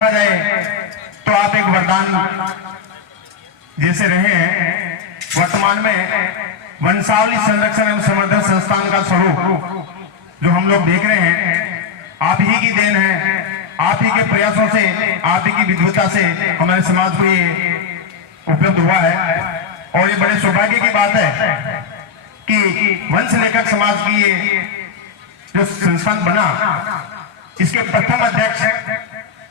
जाए तो आप एक वरदान जैसे रहे हैं। वर्तमान में वंशावली संरक्षण एवं संवर्धन संस्थान का स्वरूप जो हम लोग देख रहे हैं, आप ही की देन है। आप ही के प्रयासों से, आप ही की विद्वता से हमारे समाज को ये उपलब्ध हुआ है। और ये बड़े सौभाग्य की बात है कि वंश लेखक समाज की ये जो संस्थान बना, इसके प्रथम अध्यक्ष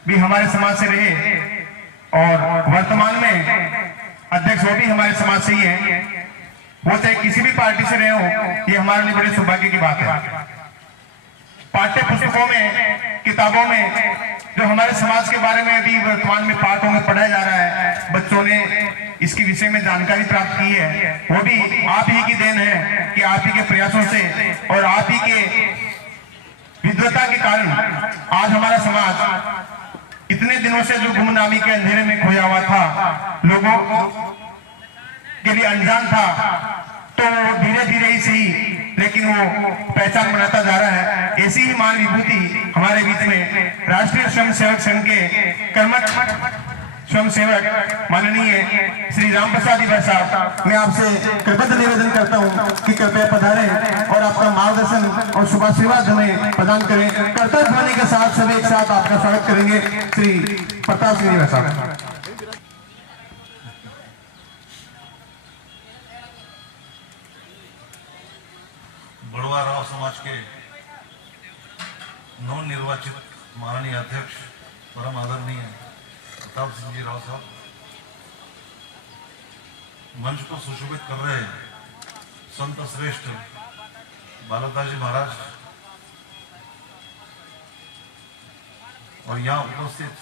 भी हमारे समाज से रहे और वर्तमान में अध्यक्ष वो भी हमारे समाज से ही है। वो चाहे किसी भी पार्टी से रहे हो, ये हमारे लिए बड़े सौभाग्य की बात है। पाठ्य पुस्तकों में, किताबों में जो हमारे समाज के बारे में अभी वर्तमान में पाठों में पढ़ाया जा रहा है, बच्चों ने इसके विषय में जानकारी प्राप्त की है, वो भी आप ही की देन है कि आप ही के प्रयासों से और आप ही के विद्वता के कारण आज हमारा समाज इतने दिनों से जो गुमनामी के अंधेरे में खोया हुआ था, लोगों के लिए अनजान था, तो वो धीरे धीरे ही सही लेकिन वो पहचान बनाता जा रहा है। ऐसी ही मान विभूति हमारे बीच में राष्ट्रीय स्वयं सेवक संघ के कर्मठ स्वयं सेवक माननीय श्री राम प्रसाद जी साहब, मैं आपसे कृतज्ञ निवेदन करता हूं कि कृपया पधारें और आपका मार्गदर्शन और शुभाशीर्वाद हमें प्रदान करें। कर्तव्य ध्वनि के साथ सभी एक साथ आपका स्वागत करेंगे। श्री प्रताप सिंह जी साहब। बड़वा राव समाज के नवनिर्वाचित माननीय अध्यक्ष परम आदरणीय प्रताप सिंह जी राव साहब, मंच को सुशोभित कर रहे संत श्रेष्ठ बालकदास जी महाराज और यहाँ उपस्थित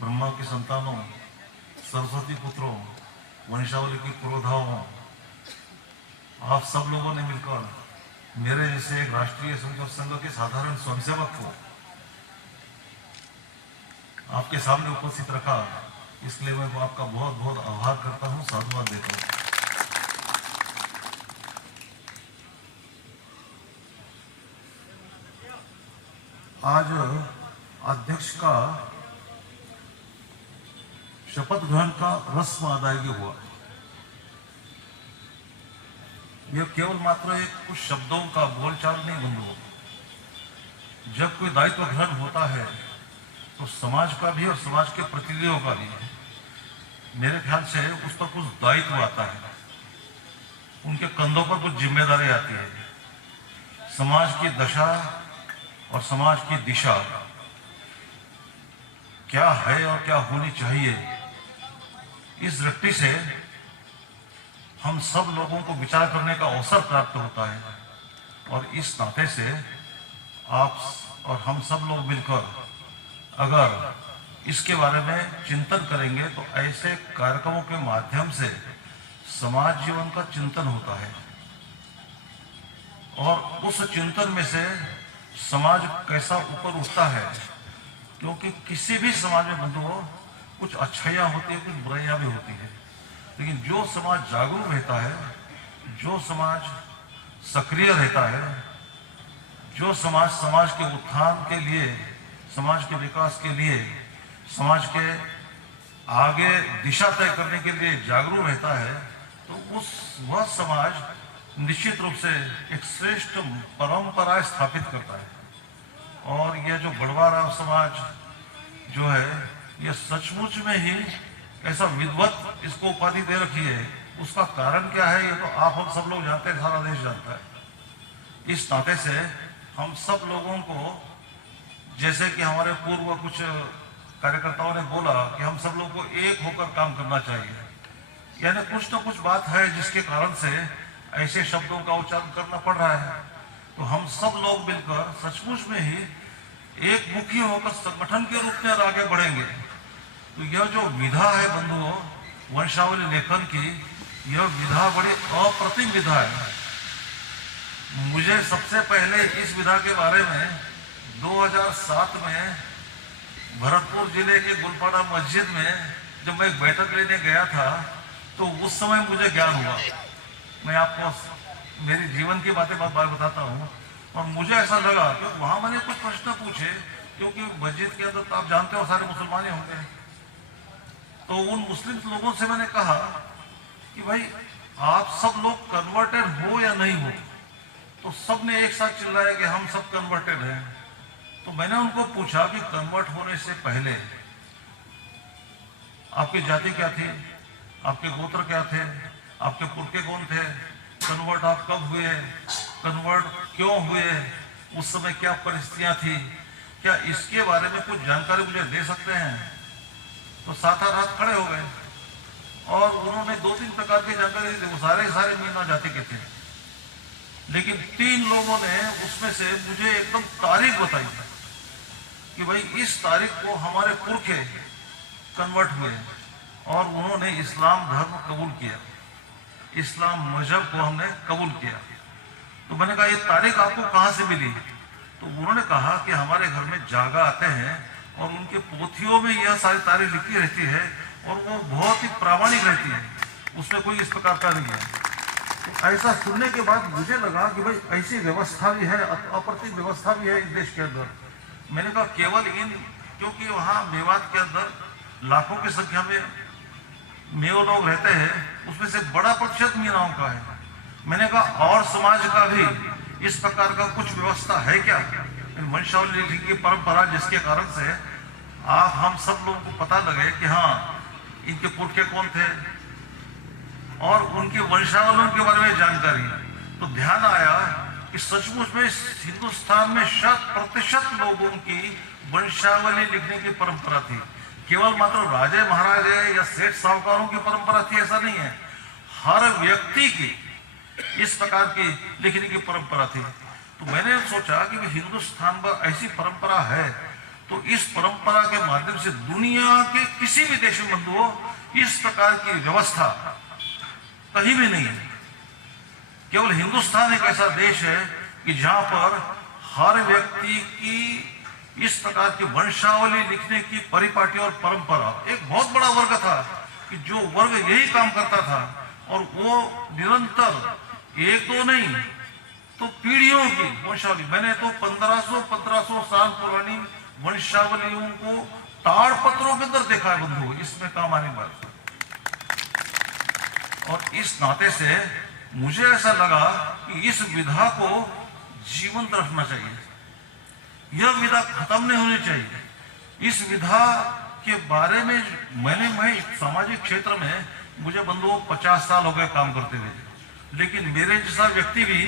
ब्रह्मा की संतानों, सरस्वती पुत्रों, वंशावली की पुरोधाओं, आप सब लोगों ने मिलकर मेरे जैसे एक राष्ट्रीय संघ के साधारण स्वयंसेवक को आपके सामने उपस्थित रखा, इसलिए मैं आपका बहुत बहुत आभार करता हूं, साधुवाद देता हूं। आज अध्यक्ष का शपथ ग्रहण का रस्म अदायगी हुआ। यह केवल मात्र एक कुछ शब्दों का बोलचाल नहीं बंधु। जब कोई दायित्व ग्रहण होता है तो समाज का भी और समाज के प्रतिनिधियों का भी मेरे ख्याल से उस पर कुछ दायित्व आता है, उनके कंधों पर कुछ जिम्मेदारी आती है। समाज की दशा और समाज की दिशा क्या है और क्या होनी चाहिए, इस दृष्टि से हम सब लोगों को विचार करने का अवसर प्राप्त होता है। और इस नाते से आप और हम सब लोग मिलकर अगर इसके बारे में चिंतन करेंगे तो ऐसे कार्यक्रमों के माध्यम से समाज जीवन का चिंतन होता है और उस चिंतन में से समाज कैसा ऊपर उठता है। क्योंकि किसी भी समाज में बंधुओं कुछ अच्छाइयाँ होती है, कुछ बुराइयाँ भी होती है, लेकिन जो समाज जागरूक रहता है, जो समाज सक्रिय रहता है, जो समाज के उत्थान के लिए, समाज के विकास के लिए, समाज के आगे दिशा तय करने के लिए जागरूक रहता है, तो वह समाज निश्चित रूप से एक श्रेष्ठ परंपरा स्थापित करता है। और यह जो बड़वा राव समाज जो है, यह सचमुच में ही ऐसा विद्वत इसको उपाधि दे रखी है। उसका कारण क्या है, ये तो आप हम सब लोग जानते हैं, सारा देश जानता है। इस नाते से हम सब लोगों को, जैसे कि हमारे पूर्व कुछ कार्यकर्ताओं ने बोला कि हम सब लोगों को एक होकर काम करना चाहिए, यानी कुछ न कुछ बात है जिसके कारण से ऐसे शब्दों का उच्चारण करना पड़ रहा है। तो हम सब लोग मिलकर सचमुच में ही एक मुखी होकर संगठन के रूप में आगे बढ़ेंगे। तो यह जो विधा है बंधुओं, वंशावली लेखन की, यह विधा बड़ी अप्रतिम विधा है। मुझे सबसे पहले इस विधा के बारे में 2007 में भरतपुर जिले के गुलपाड़ा मस्जिद में जब मैं एक बैठक लेने गया था, तो उस समय मुझे ज्ञान हुआ। मैं आपको मेरी जीवन की बातें बताता हूँ। और मुझे ऐसा लगा कि वहां मैंने कुछ प्रश्न पूछे क्योंकि मस्जिद के अंदर तो आप जानते हो सारे मुसलमान ही होंगे। तो उन मुस्लिम लोगों से मैंने कहा कि भाई आप सब लोग कन्वर्टेड हो या नहीं हो? तो सब ने एक साथ चिल्लाया कि हम सब कन्वर्टेड हैं। तो मैंने उनको पूछा कि कन्वर्ट होने से पहले आपकी जाति क्या थी, आपके गोत्र क्या थे, आपके पुरखे कौन थे, कन्वर्ट आप कब हुए, कन्वर्ट क्यों हुए, उस समय क्या परिस्थितियां थी, क्या इसके बारे में कुछ जानकारी मुझे दे सकते हैं? तो साथ हाथ खड़े हो गए और उन्होंने 2-3 प्रकार की जानकारी दी। वो सारे मीना जाति के थे, लेकिन 3 लोगों ने उसमें से मुझे एकदम तारीख बताई कि भाई इस तारीख को हमारे पुरखे कन्वर्ट हुए और उन्होंने इस्लाम धर्म कबूल किया, इस्लाम मजहब को हमने कबूल किया। तो मैंने कहा ये तारीख आपको कहाँ से मिली? तो उन्होंने कहा कि हमारे घर में जागा आते हैं और उनके पोथियों में यह सारी तारीख लिखी रहती है और वो बहुत ही प्रामाणिक रहती है, उसमें कोई इस प्रकार का नहीं है। तो ऐसा सुनने के बाद मुझे लगा कि भाई ऐसी व्यवस्था भी है, अप्रतिम व्यवस्था भी है इस देश के अंदर। मैंने कहा केवल इन, क्योंकि वहाँ मेवात के अंदर लाखों की संख्या में मेव लोग रहते हैं, उसमें से बड़ा प्रतिशत मीनाओं का है। मैंने कहा और समाज का भी इस प्रकार का कुछ व्यवस्था है क्या? वंशावली की परंपरा जिसके कारण से आप हम सब लोगों को पता लगे कि हाँ इनके पुरखे कौन थे और उनकी वंशावलियों के बारे में जानकारी। तो ध्यान आया कि सचमुच में हिंदुस्तान में 100% लोगों की वंशावली लिखने की परंपरा थी। केवल मात्र राजे महाराजे या सेठ साहूकारों की परंपरा थी ऐसा नहीं है, हर व्यक्ति की इस प्रकार की लिखने की परंपरा थी। तो मैंने सोचा कि हिंदुस्तान पर ऐसी परंपरा है तो इस परंपरा के माध्यम से दुनिया के किसी भी देश में बंधुओं इस प्रकार की व्यवस्था कहीं भी नहीं है। केवल हिंदुस्तान एक ऐसा देश है कि जहां पर हर व्यक्ति की इस प्रकार की वंशावली लिखने की परिपाटी और परंपरा। एक बहुत बड़ा वर्ग था कि जो वर्ग यही काम करता था और वो निरंतर एक दो नहीं तो पीढ़ियों की वंशावली। मैंने तो 1500 साल पुरानी वंशावलियों को ताड़पत्रों के अंदर देखा है बंधु, इसमें काम आने वाला। और इस नाते से मुझे ऐसा लगा कि इस विधा को जीवंत रखना चाहिए, यह विधा खत्म नहीं होनी चाहिए। इस विधा के बारे में मैं सामाजिक क्षेत्र में मुझे बंधुओं 50 साल हो गए काम करते हुए, लेकिन मेरे जैसा व्यक्ति भी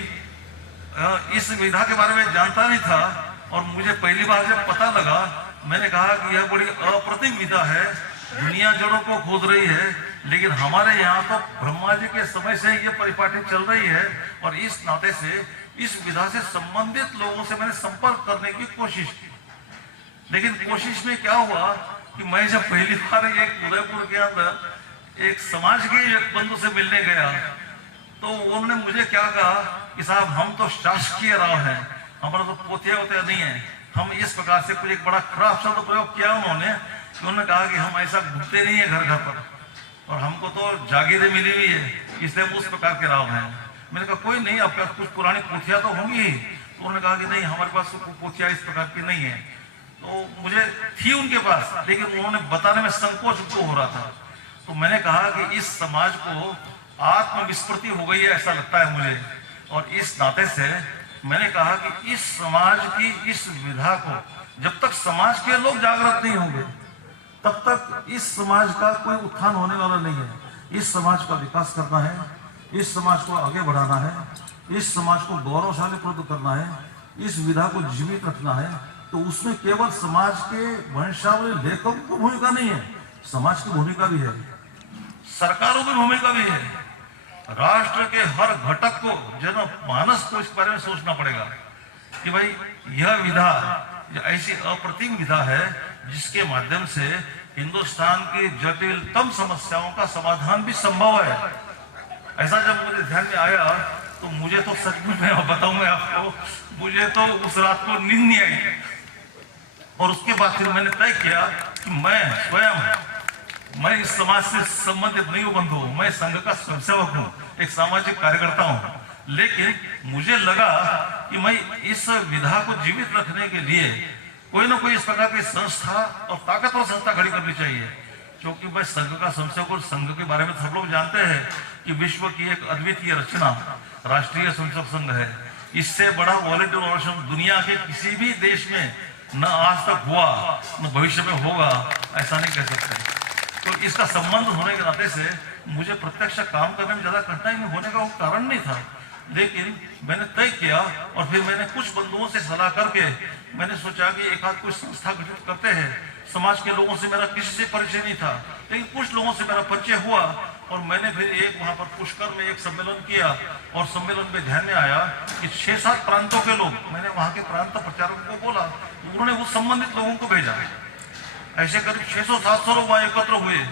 इस विधा के बारे में जानता नहीं था। और मुझे पहली बार जब पता लगा, मैंने कहा कि यह बड़ी अप्रतिम विधा है, दुनिया जड़ों को खोज रही है, लेकिन हमारे यहाँ तो ब्रह्मा जी के समय से ये परिपाटी चल रही है। और इस नाते से इस विधा से संबंधित लोगों से मैंने संपर्क करने की कोशिश की, लेकिन कोशिश में क्या हुआ कि मैं जब पहली बार एक उदयपुर के अंदर एक समाज के एक बंधु से मिलने गया तो उन्होंने मुझे क्या कहा कि साहब हम तो शासकीय राव हैं, हमारा तो पोतिया वोतिया नहीं है। हम इस प्रकार से कुछ एक बड़ा खराब शब्द प्रयोग किया उन्होंने कहा कि हम ऐसा घूमते नहीं है घर घर पर और हमको तो जागीरें मिली हुई है, इसलिए हम उस प्रकार के राव हैं। मैंने कहा कोई नहीं, आपके पास कुछ पुरानी पोथियां तो होंगी ही। तो उन्होंने कहा कि नहीं हमारे पास तो पोथियां इस प्रकार की नहीं है। तो मुझे थी उनके पास, लेकिन उन्होंने बताने में संकोच उनको हो रहा था। तो मैंने कहा कि इस समाज को आत्मविस्मृति हो गई है ऐसा लगता है मुझे। और इस नाते से मैंने कहा कि इस समाज की इस विधा को जब तक समाज के लोग जागृत नहीं होंगे तब तक इस समाज का कोई उत्थान होने वाला नहीं है। इस समाज का विकास करना है, इस समाज को आगे बढ़ाना है, इस समाज को गौरवशाली प्रद करना है, इस विधा को जीवित रखना है। तो उसमें केवल समाज के वंशावली लेखकों की भूमिका नहीं है, समाज की भूमिका भी है, सरकारों की भूमिका भी है, राष्ट्र के हर घटक को जनमानस को इस बारे में सोचना पड़ेगा कि भाई यह विधा ऐसी अप्रतिम विधा है जिसके माध्यम से हिंदुस्तान की जटिलतम समस्याओं का समाधान भी संभव है। ऐसा जब मुझे ध्यान में आया तो मुझे तो सच में मैं बताऊं मैं आपको, मुझे तो उस रात को नींद नहीं आई। और उसके बाद फिर मैंने तय किया कि मैं स्वयं इस समाज से संबंधित नहीं हूं बंधु, मैं संघ का स्वयंसेवक हूं, एक सामाजिक कार्यकर्ता हूं। लेकिन मुझे लगा कि मैं इस विधा को जीवित रखने के लिए कोई ना कोई इस प्रकार की संस्था और ताकतवर संस्था खड़ी करनी चाहिए। क्योंकि भाई संघ का सबसे कुछ, संघ के बारे में सब लोग जानते हैं कि विश्व की एक अद्वितीय रचना राष्ट्रीय स्वयंसेवक संघ है। इससे बड़ा वॉलंटियर ऑर्गेनाइजेशन दुनिया के किसी भी देश में न आज तक हुआ न भविष्य में होगा, ऐसा नहीं कह सकते। तो इसका संबंध होने के नाते से मुझे प्रत्यक्ष काम करने में ज्यादा कठिनाई होने का वो कारण नहीं था, लेकिन मैंने तय किया और फिर मैंने कुछ बंधुओं से सलाह करके मैंने सोचा कि एक आध कोई संस्था गठित करते हैं। समाज के लोगों से मेरा किसी से परिचय नहीं था, लेकिन कुछ लोगों से मेरा परिचय हुआ और मैंने फिर एक वहां पर पुष्कर में एक सम्मेलन किया और सम्मेलन में ध्यान में आया कि 6-7 प्रांतों के लोग, मैंने वहां के प्रांत प्रचारकों को बोला, उन्होंने उस संबंधित लोगों को भेजा। ऐसे करीब 600-700 लोग वहां एकत्र हुए।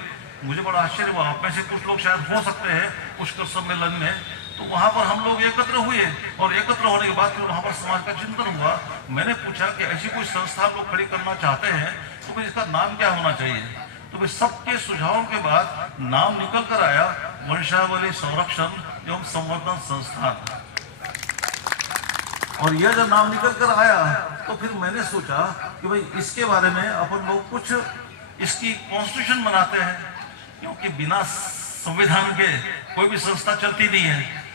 मुझे बड़ा आश्चर्य हुआ, आप में से कुछ लोग शायद हो सकते हैं पुष्कर सम्मेलन में। तो वहां पर हम लोग एकत्र हुए और एकत्र होने के बाद फिर वहां पर समाज का चिंतन हुआ। मैंने पूछा कि ऐसी कोई संस्था लोग खड़ी करना चाहते हैं तो फिर इसका नाम क्या होना चाहिए। तो फिर सबके सुझावों के बाद नाम निकल कर आया वंशावली संरक्षण एवं संवर्धन संस्थान। और यह जब नाम निकल कर आया तो फिर मैंने सोचा कि भाई इसके बारे में अपन लोग कुछ इसकी कॉन्स्टिट्यूशन बनाते हैं, क्योंकि बिना संविधान के कोई भी संस्था चलती नहीं है।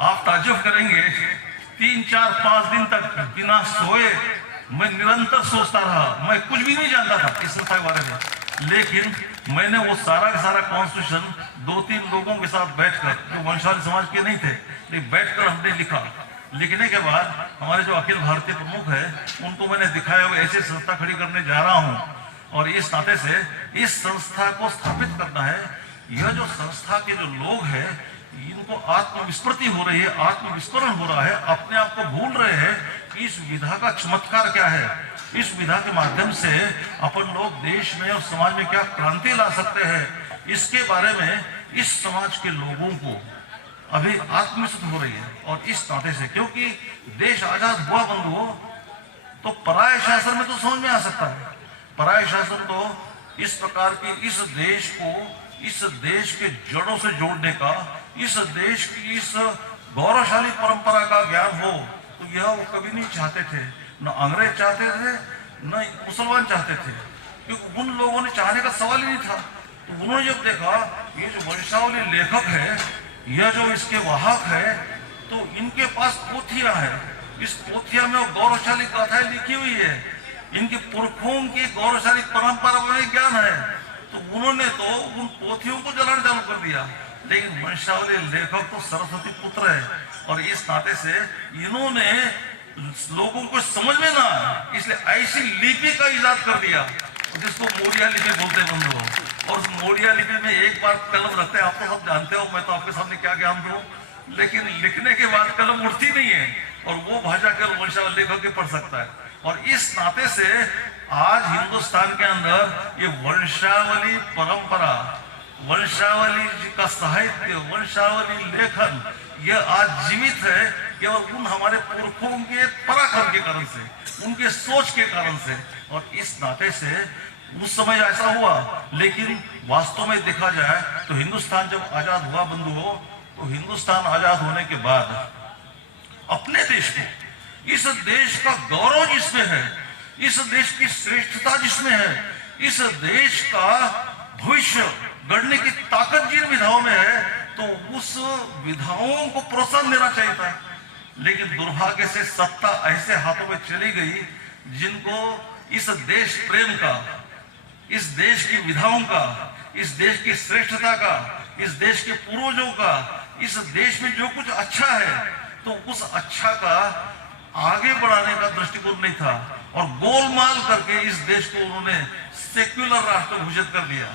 आप ताज्जुब करेंगे, 3-4-5 दिन तक बिना सोए मैं निरंतर सोचता रहा। मैं कुछ भी नहीं जानता था इस संस्था के बारे में, लेकिन मैंने वो सारा का सारा कॉन्स्टिट्यूशन 2-3 लोगों के साथ बैठकर, जो वंशावली समाज के नहीं थे, लेकिन बैठकर हमने लिखा। लिखने के बाद हमारे जो अखिल भारतीय प्रमुख है उनको मैंने दिखाया ऐसे संस्था खड़ी करने जा रहा हूँ और इस नाते से इस संस्था को स्थापित करना है। यह जो संस्था के जो लोग हैं इनको आत्मविस्मृति हो रही है, आत्मविस्मरण हो रहा है, अपने आप को भूल रहे हैं कि इस विधा का चमत्कार क्या है। इस विधा के माध्यम से अपन लोग देश में और समाज में क्या क्रांति ला सकते हैं, इसके बारे में इस समाज के लोगों को अभी आत्मविस्मृति हो रही है। और इस नाते से क्योंकि देश आजाद हुआ बंधुओं तो पराय शासन में तो समझ में आ सकता है। पराय शासन तो इस प्रकार की इस देश को, इस देश के जड़ों से जोड़ने का, इस देश की इस गौरवशाली परंपरा का ज्ञान हो, तो यह वो कभी नहीं चाहते थे। न अंग्रेज चाहते थे न मुसलमान चाहते थे, क्योंकि उन लोगों ने चाहने का सवाल ही नहीं था। तो उन्होंने जब देखा ये जो वंशावली लेखक है, यह जो इसके वाहक है, तो इनके पास पोथियां है, इस पोथिया में वो गौरवशाली गाथाएं लिखी हुई है, इनके पुरखों की गौरवशाली परंपरा में ज्ञान है, तो उन्होंने तो उन पोथियों को जलाना चालू कर दिया। लेकिन वंशावली लेखक तो सरस्वती पुत्र है और इस नाते से इन्होंने लोगों को समझ में ना, इसलिए ऐसी लिपि का इजाद कर दिया जिसको मोरिया लिपि बोलते हैं बंधुओं। और उस मोरिया लिपि में एक बार कलम रखते हैं, आप तो सब जानते हो, मैं तो आपके सामने क्या ज्ञान दूं, लेकिन लिखने के बाद कलम उठती नहीं है और वो भाषा के वंशावली लेखक के पढ़ सकता है। और इस नाते से आज हिंदुस्तान के अंदर ये वंशावली परंपरा, वंशावली का साहित्य, वंशावली लेखन, यह आज जीवित है केवल उन हमारे पुरखों के पराक्रम के कारण से, उनके सोच के कारण से। और इस नाते से उस समय ऐसा हुआ, लेकिन वास्तव में देखा जाए तो हिंदुस्तान जब आजाद हुआ बंधुओं, तो हिंदुस्तान आजाद होने के बाद अपने देश को, इस देश का गौरव जिसमें है, इस देश की श्रेष्ठता जिसमें है, इस देश का भविष्य गढ़ने की ताकत जिन विधाओं में है, तो उस विधाओं को प्रोत्साहन देना चाहिए था। लेकिन दुर्भाग्य से सत्ता ऐसे हाथों में चली गई जिनको इस देश प्रेम का, इस देश की विधाओं का, इस देश की श्रेष्ठता का, इस देश के पूर्वजों का, इस देश में जो कुछ अच्छा है, तो उस अच्छा का आगे बढ़ाने का दृष्टिकोण नहीं था और गोलमाल करके इस देश को उन्होंने सेक्युलर राष्ट्र घोषित कर दिया।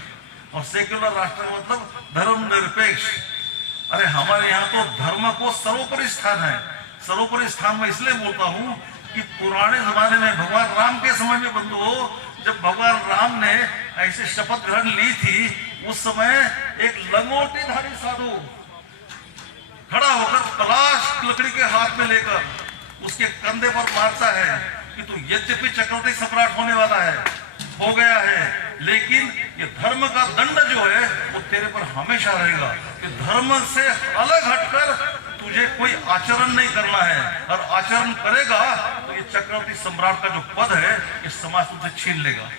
और सेक्युलर राष्ट्र मतलब धर्मनिरपेक्ष। अरे हमारे यहाँ तो धर्म को सर्वोपरि स्थान है। सर्वोपरि स्थान में इसलिए बोलता हूँ कि पुराने जमाने में भगवान राम के समय में बंधुओं, जब भगवान राम ने ऐसे शपथ ग्रहण ली थी, उस समय एक लंगोटीधारी साधु खड़ा होकर पलाश लकड़ी के हाथ में लेकर उसके कंधे पर मारता है कि तू यद्यपि चक्रवर्ती सम्राट होने वाला है, हो गया है, लेकिन ये धर्म का दंड जो है वो तेरे पर हमेशा रहेगा। कि धर्म से अलग हटकर तुझे कोई आचरण नहीं करना है, और आचरण करेगा तो ये चक्रवर्ती सम्राट का जो पद है इस समाज तुमसे छीन लेगा।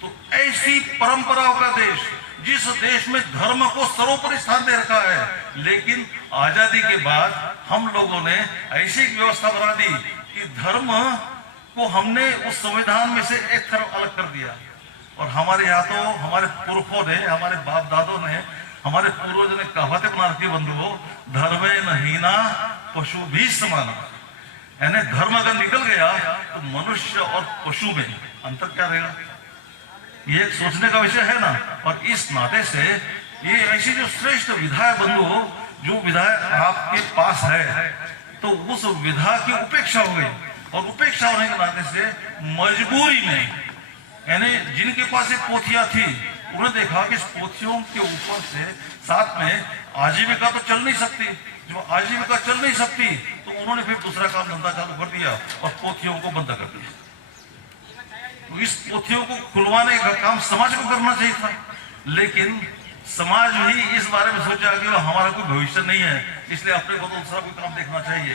तो ऐसी परंपराओं का देश, जिस देश में धर्म को सर्वोपरि स्थान दे रखा है, लेकिन आजादी के बाद हम लोगों ने ऐसी व्यवस्था बना दी कि धर्म को हमने उस संविधान में से एक तरफ अलग कर दिया। और हमारे यहाँ तो हमारे पुरखों ने, हमारे बाप दादों ने, हमारे पूर्वजों ने कहावतें बना रखी बंधुओं, धर्मे न हीना पशु भी समाना। यानी धर्म अगर निकल गया तो मनुष्य और पशु में अंतर क्या रहेगा, ये एक सोचने का विषय है ना। और इस नाते से ये ऐसी जो श्रेष्ठ विधा है बंधुओं, जो विधा आपके पास है, तो उस विधा की उपेक्षा हो गई। और उपेक्षा होने के नाते से मजबूरी में, यानी जिनके पास एक पोथियां थी, उन्होंने देखा कि इस पोथियों के ऊपर से साथ में आजीविका तो चल नहीं सकती। जब आजीविका चल नहीं सकती तो उन्होंने फिर दूसरा काम धंधा चालू कर दिया और पोथियों को बंद कर दिया। तो इस पोथियों को खुलवाने का काम समाज को करना चाहिए था, लेकिन समाज ही इस बारे में सोचा कि हमारा कोई भविष्य नहीं है, इसलिए अपने को तो दूसरा कोई काम देखना चाहिए।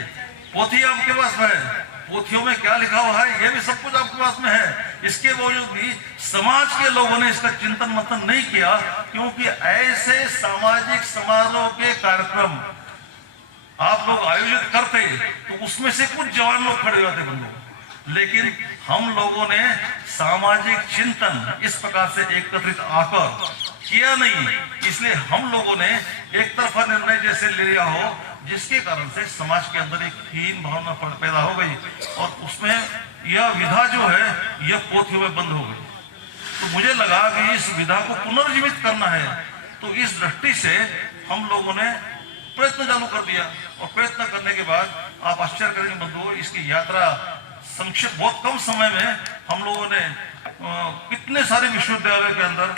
पोथी आपके पास में है, पोथियों में क्या लिखा हुआ है ये भी सब कुछ आपके पास में है। इसके बावजूद भी समाज के लोगों ने इसका चिंतन मंथन नहीं किया, क्योंकि ऐसे सामाजिक समारोह के कार्यक्रम आप लोग आयोजित करते तो उसमें से कुछ जवान लोग खड़े होते बंधु, लेकिन हम लोगों ने सामाजिक चिंतन इस प्रकार से एकत्रित आकर किया नहीं। इसलिए हम लोगों ने एक तरफा निर्णय जैसे ले लिया हो, जिसके कारण से समाज के अंदर एक हीन भावना पैदा हो गई और उसमें यह विधा जो है यह पोथियों में बंद हो गई। तो मुझे लगा कि इस विधा को पुनर्जीवित करना है, तो इस दृष्टि से हम लोगों ने प्रयत्न चालू कर दिया। और प्रयत्न करने के बाद आप आश्चर्य करेंगे बंधुओं, इसकी यात्रा संक्षिप्त बहुत कम समय में हम लोगों ने कितने सारे विश्वविद्यालयों के अंदर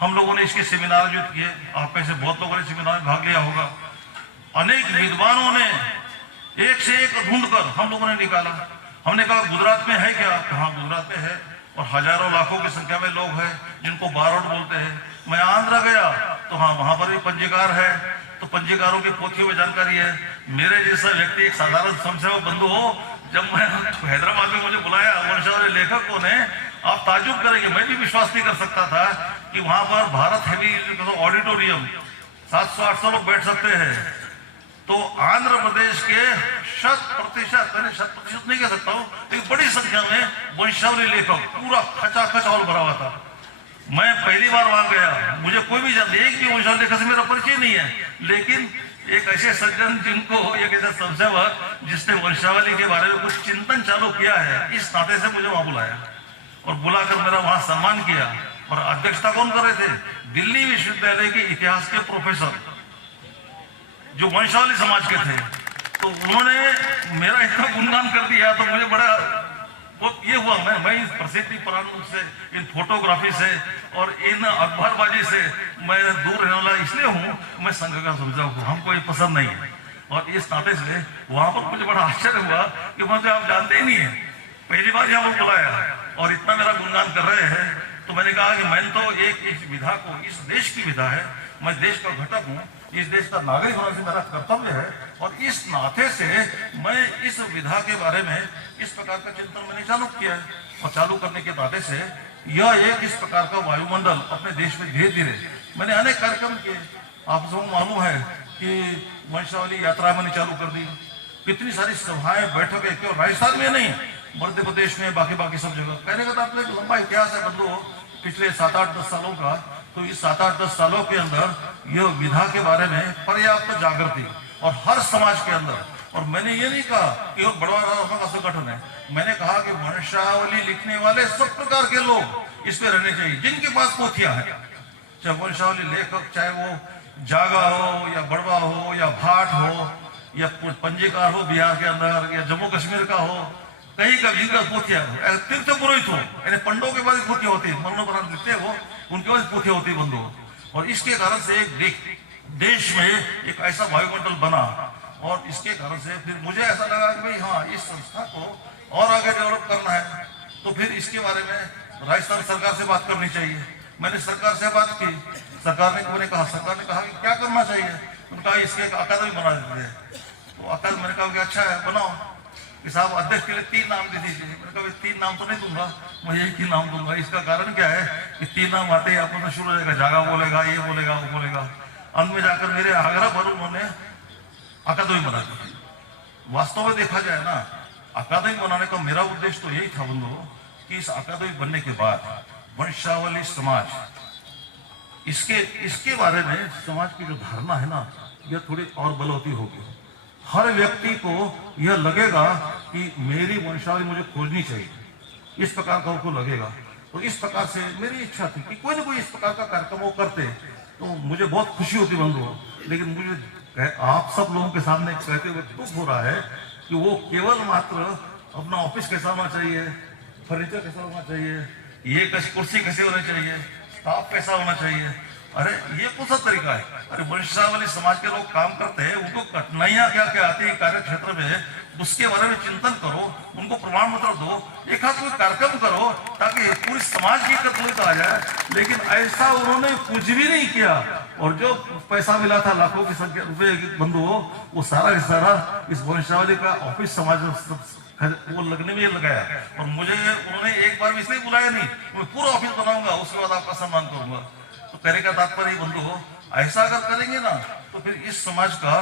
हम लोगों ने इसके सेमिनार आयोजित किए। आप में से बहुत लोगों ने सेमिनार में भाग लिया होगा। अनेक विद्वानों ने एक से एक ढूंढकर हम लोगों ने निकाला। हमने कहा गुजरात में है क्या, हाँ गुजरात में है, और हजारों लाखों की संख्या में लोग हैं जिनको बारोट बोलते हैं। मैं आंध्र गया तो हाँ वहां पर भी पंजीकार है, तो पंजीकारों की पोथियों में जानकारी है। मेरे जैसा व्यक्ति एक साधारण स्वयंसेवक बंधु हो, जब मैं हैदराबाद में मुझे बुलाया वंशावली लेखकों ने, आप ताजुब करेंगे, मैं भी विश्वास नहीं कर सकता था कि वहां पर भारत हैवी ऑडिटोरियम 700-800 लोग बैठ सकते हैं। तो आंध्र प्रदेश के 100% नहीं कह सकता हूँ, लेकिन बड़ी संख्या में वंशावली लेखक पूरा खचाखच हॉल भरा हुआ था। मैं पहली बार वहां गया, मुझे कोई भी जानते, एक भी वंशावली लेखक से मेरा परिचय नहीं है, लेकिन एक ऐसे सज्जन जिनको, एक ऐसा संशयवक जिसने वंशावली के बारे में कुछ चिंतन चालू किया है, इस नाते से मुझे वहां बुलाया और बुलाकर मेरा वहां सम्मान किया। और अध्यक्षता कौन कर रहे थे? दिल्ली विश्वविद्यालय के इतिहास के प्रोफेसर जो वंशावली समाज के थे। तो उन्होंने मेरा इतना गुणगान कर दिया तो मुझे बड़ा बहुत ये हुआ। मैं इस प्रसिद्धि पुराण से, इन फोटोग्राफी से और इन अखबारबाजी से मैं दूर रहने वाला इसलिए हूँ, मैं संघ का समझाऊ हूँ, हमको ये पसंद नहीं है। और इस नाते से वहां पर मुझे बड़ा आश्चर्य हुआ कि मुझे आप जानते ही नहीं है, पहली बार यहाँ पर बुलाया और इतना मेरा गुणगान कर रहे हैं। तो मैंने कहा कि मैंने तो एक इस विधा को, इस देश की विधा है, मैं देश का घटक हूँ, इस देश का नागरिक होने से मेरा कर्तव्य है, और इस नाते से मैं इस विधा के बारे में इस प्रकार का चिंतन मैंने चालू किया है। और चालू करने के नाते से यह एक इस प्रकार का वायुमंडल अपने देश में धीरे धीरे मैंने अनेक कार्यक्रम किए। आप सबको मालूम है कि वंशावली यात्रा मैंने चालू कर दी, कितनी सारी सभाएं बैठकें, क्यों राजस्थान में नहीं, मध्य प्रदेश में, बाकी सब जगह। कहने का आपने लंबा इतिहास है बंधु, पिछले 7-8-10 सालों का। तो इस 7-8-10 सालों के अंदर यह विधा के बारे में पर्याप्त जागृति और हर समाज के अंदर। और मैंने ये नहीं कहा कि बड़वा का संगठन है, मैंने कहा कि वंशावली लिखने वाले सब प्रकार के लोग इसमें रहने चाहिए, जिनके पास पोथियां है, चाहे वंशावली लेखक, चाहे वो जागा हो या बड़वा हो या भाट हो या पंजीकार हो बिहार के अंदर या जम्मू कश्मीर का हो, कहीं का जिनका पोथिया हो, तीर्थ पुरोहित हो, यानी पंडों के पास पोथिया होती है, मरणोपरांत देते हो उनके पास पोथिया होती है बंधु। और इसके कारण से एक देश में एक ऐसा वायुमंडल बना, और इसके कारण से फिर मुझे ऐसा लगा कि भाई हाँ, इस संस्था को और आगे डेवलप करना है, तो फिर इसके बारे में राजस्थान सरकार से बात करनी चाहिए। मैंने सरकार से बात की, सरकार ने सरकार ने कहा कि क्या करना चाहिए, उन्होंने कहा इसके एक अकादमी बना देते हैं। तो अकादमी, मैंने कहा कि अच्छा है बनाओ। कि साहब अध्यक्ष के लिए 3 नाम दे दीजिए। मैंने कहा 3 नाम तो नहीं दूंगा, मैं एक ही नाम दूंगा। इसका कारण क्या है कि 3 नाम आते ही आपको तो शुरू हो जाएगा, जागा बोलेगा, ये बोलेगा, वो बोलेगा। अंत में जाकर मेरे आग्रह पर उन्होंने अकादमी बना दी। वास्तव में देखा जाए ना, अकादमी बनाने का मेरा उद्देश्य तो यही था बंधु कि इस अकादमी बनने के बाद वंशावली समाज, इसके बारे में समाज की जो धारणा है ना, यह थोड़ी और बलवती होगी। हर व्यक्ति को यह लगेगा कि मेरी वंशावली मुझे खोजनी चाहिए, इस प्रकार का उनको लगेगा। तो इस प्रकार से मेरी इच्छा थी कि कोई ना कोई इस प्रकार का कार्यक्रम वो करते, तो मुझे बहुत खुशी होती बंधु। लेकिन मुझे आप सब लोगों के सामने कहते हुए दुख हो रहा है कि वो केवल मात्र अपना ऑफिस कैसा होना चाहिए, फर्नीचर कैसा होना चाहिए, ये कुर्सी कैसे होनी चाहिए, स्टाफ कैसा होना चाहिए। अरे ये कौन सा तरीका है? अरे वंशावली समाज के लोग काम करते हैं, उनको कठिनाइयां क्या क्या आती है कार्य क्षेत्र में, उसके बारे में चिंतन करो, उनको प्रमाण पत्र दो, एक हाथ कोई कार्यक्रम करो ताकि पूरी समाज की एकत्रित आ जाए। लेकिन ऐसा उन्होंने कुछ भी नहीं किया, और जो पैसा मिला था लाखों की संख्या रुपए बंधुओं, वो सारा का सारा इस वंशावली का ऑफिस समाज वो लगने में लगाया। और मुझे उन्होंने एक बार भी इसलिए बुलाया नहीं, मैं पूरा ऑफिस बनाऊंगा, उसके बाद आपका सम्मान करूंगा। तो कहने का तात्पर्य बंधु हो, ऐसा अगर करेंगे ना तो फिर इस समाज का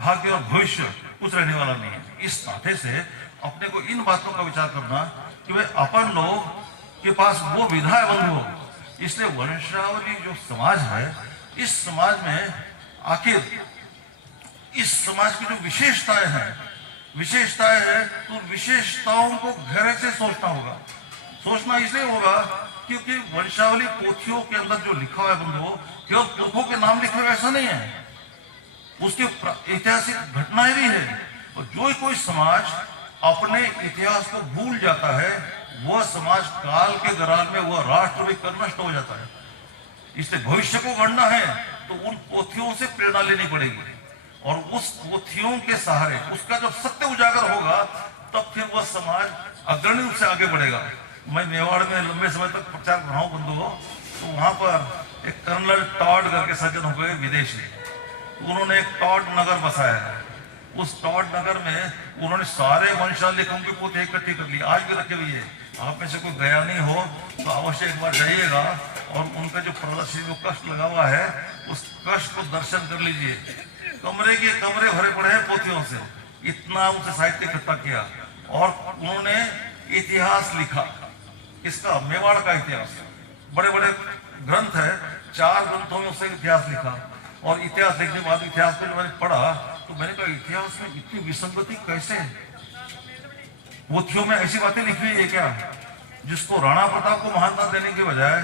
भाग्य और भविष्य कुछ रहने वाला नहीं है। इस नाते से अपने को इन बातों का विचार करना कि वे अपन लोग के पास वो विधा है बंधु हो। इसलिए वंशावली जो समाज है, इस समाज में आखिर इस समाज की जो विशेषताएं हैं, तो विशेषताओं को गहरे से सोचना होगा। सोचना इसलिए होगा क्योंकि वंशावली पोथियों के अंदर जो लिखा हुआ है बंधुओं, केवल पुरखों के नाम लिखे हुए ऐसा नहीं है, उसके ऐतिहासिक घटनाएं भी है। और जो कोई समाज अपने इतिहास को भूल जाता है, वह समाज काल के दौरान में वह राष्ट्र भी नष्ट हो जाता है। इसलिए भविष्य को गढ़ना है तो उन पोथियों से प्रेरणा लेनी पड़ेगी, और उस पोथियों के सहारे उसका जब सत्य उजागर होगा, तब फिर वह समाज अग्रणी रूप से आगे बढ़ेगा। मैं मेवाड़ में लंबे समय तक प्रचार रहा हूं बंधुओं, तो वहां पर एक कर्नल टॉड करके सज्जन हो गए विदेशी, उन्होंने एक टॉड नगर बसाया है। उस टॉड नगर में उन्होंने सारे वंशावली लेखकों की पोथी इकट्ठी कर ली, आज भी रखे हुई है। आप में से कोई गया नहीं हो तो अवश्य एक बार जाइएगा, और उनका जो प्रदर्शनी में कष्ट लगा हुआ है, उस कष्ट को दर्शन कर लीजिए। कमरे के कमरे भरे पड़े हैं पोथियों से, इतना उनसे साहित्य इकट्ठा किया। और उन्होंने इतिहास लिखा, इसका मेवाड़ का इतिहास, बड़े बड़े ग्रंथ है, 4 ग्रंथों में उससे इतिहास लिखा। और इतिहास लिखने के बाद इतिहास को जब मैंने पढ़ा तो मैंने कहा इतिहास में इतनी विसंगति कैसे है? पोथियों में ऐसी बातें लिखी हुई है क्या जिसको राणा प्रताप को महानता देने के बजाय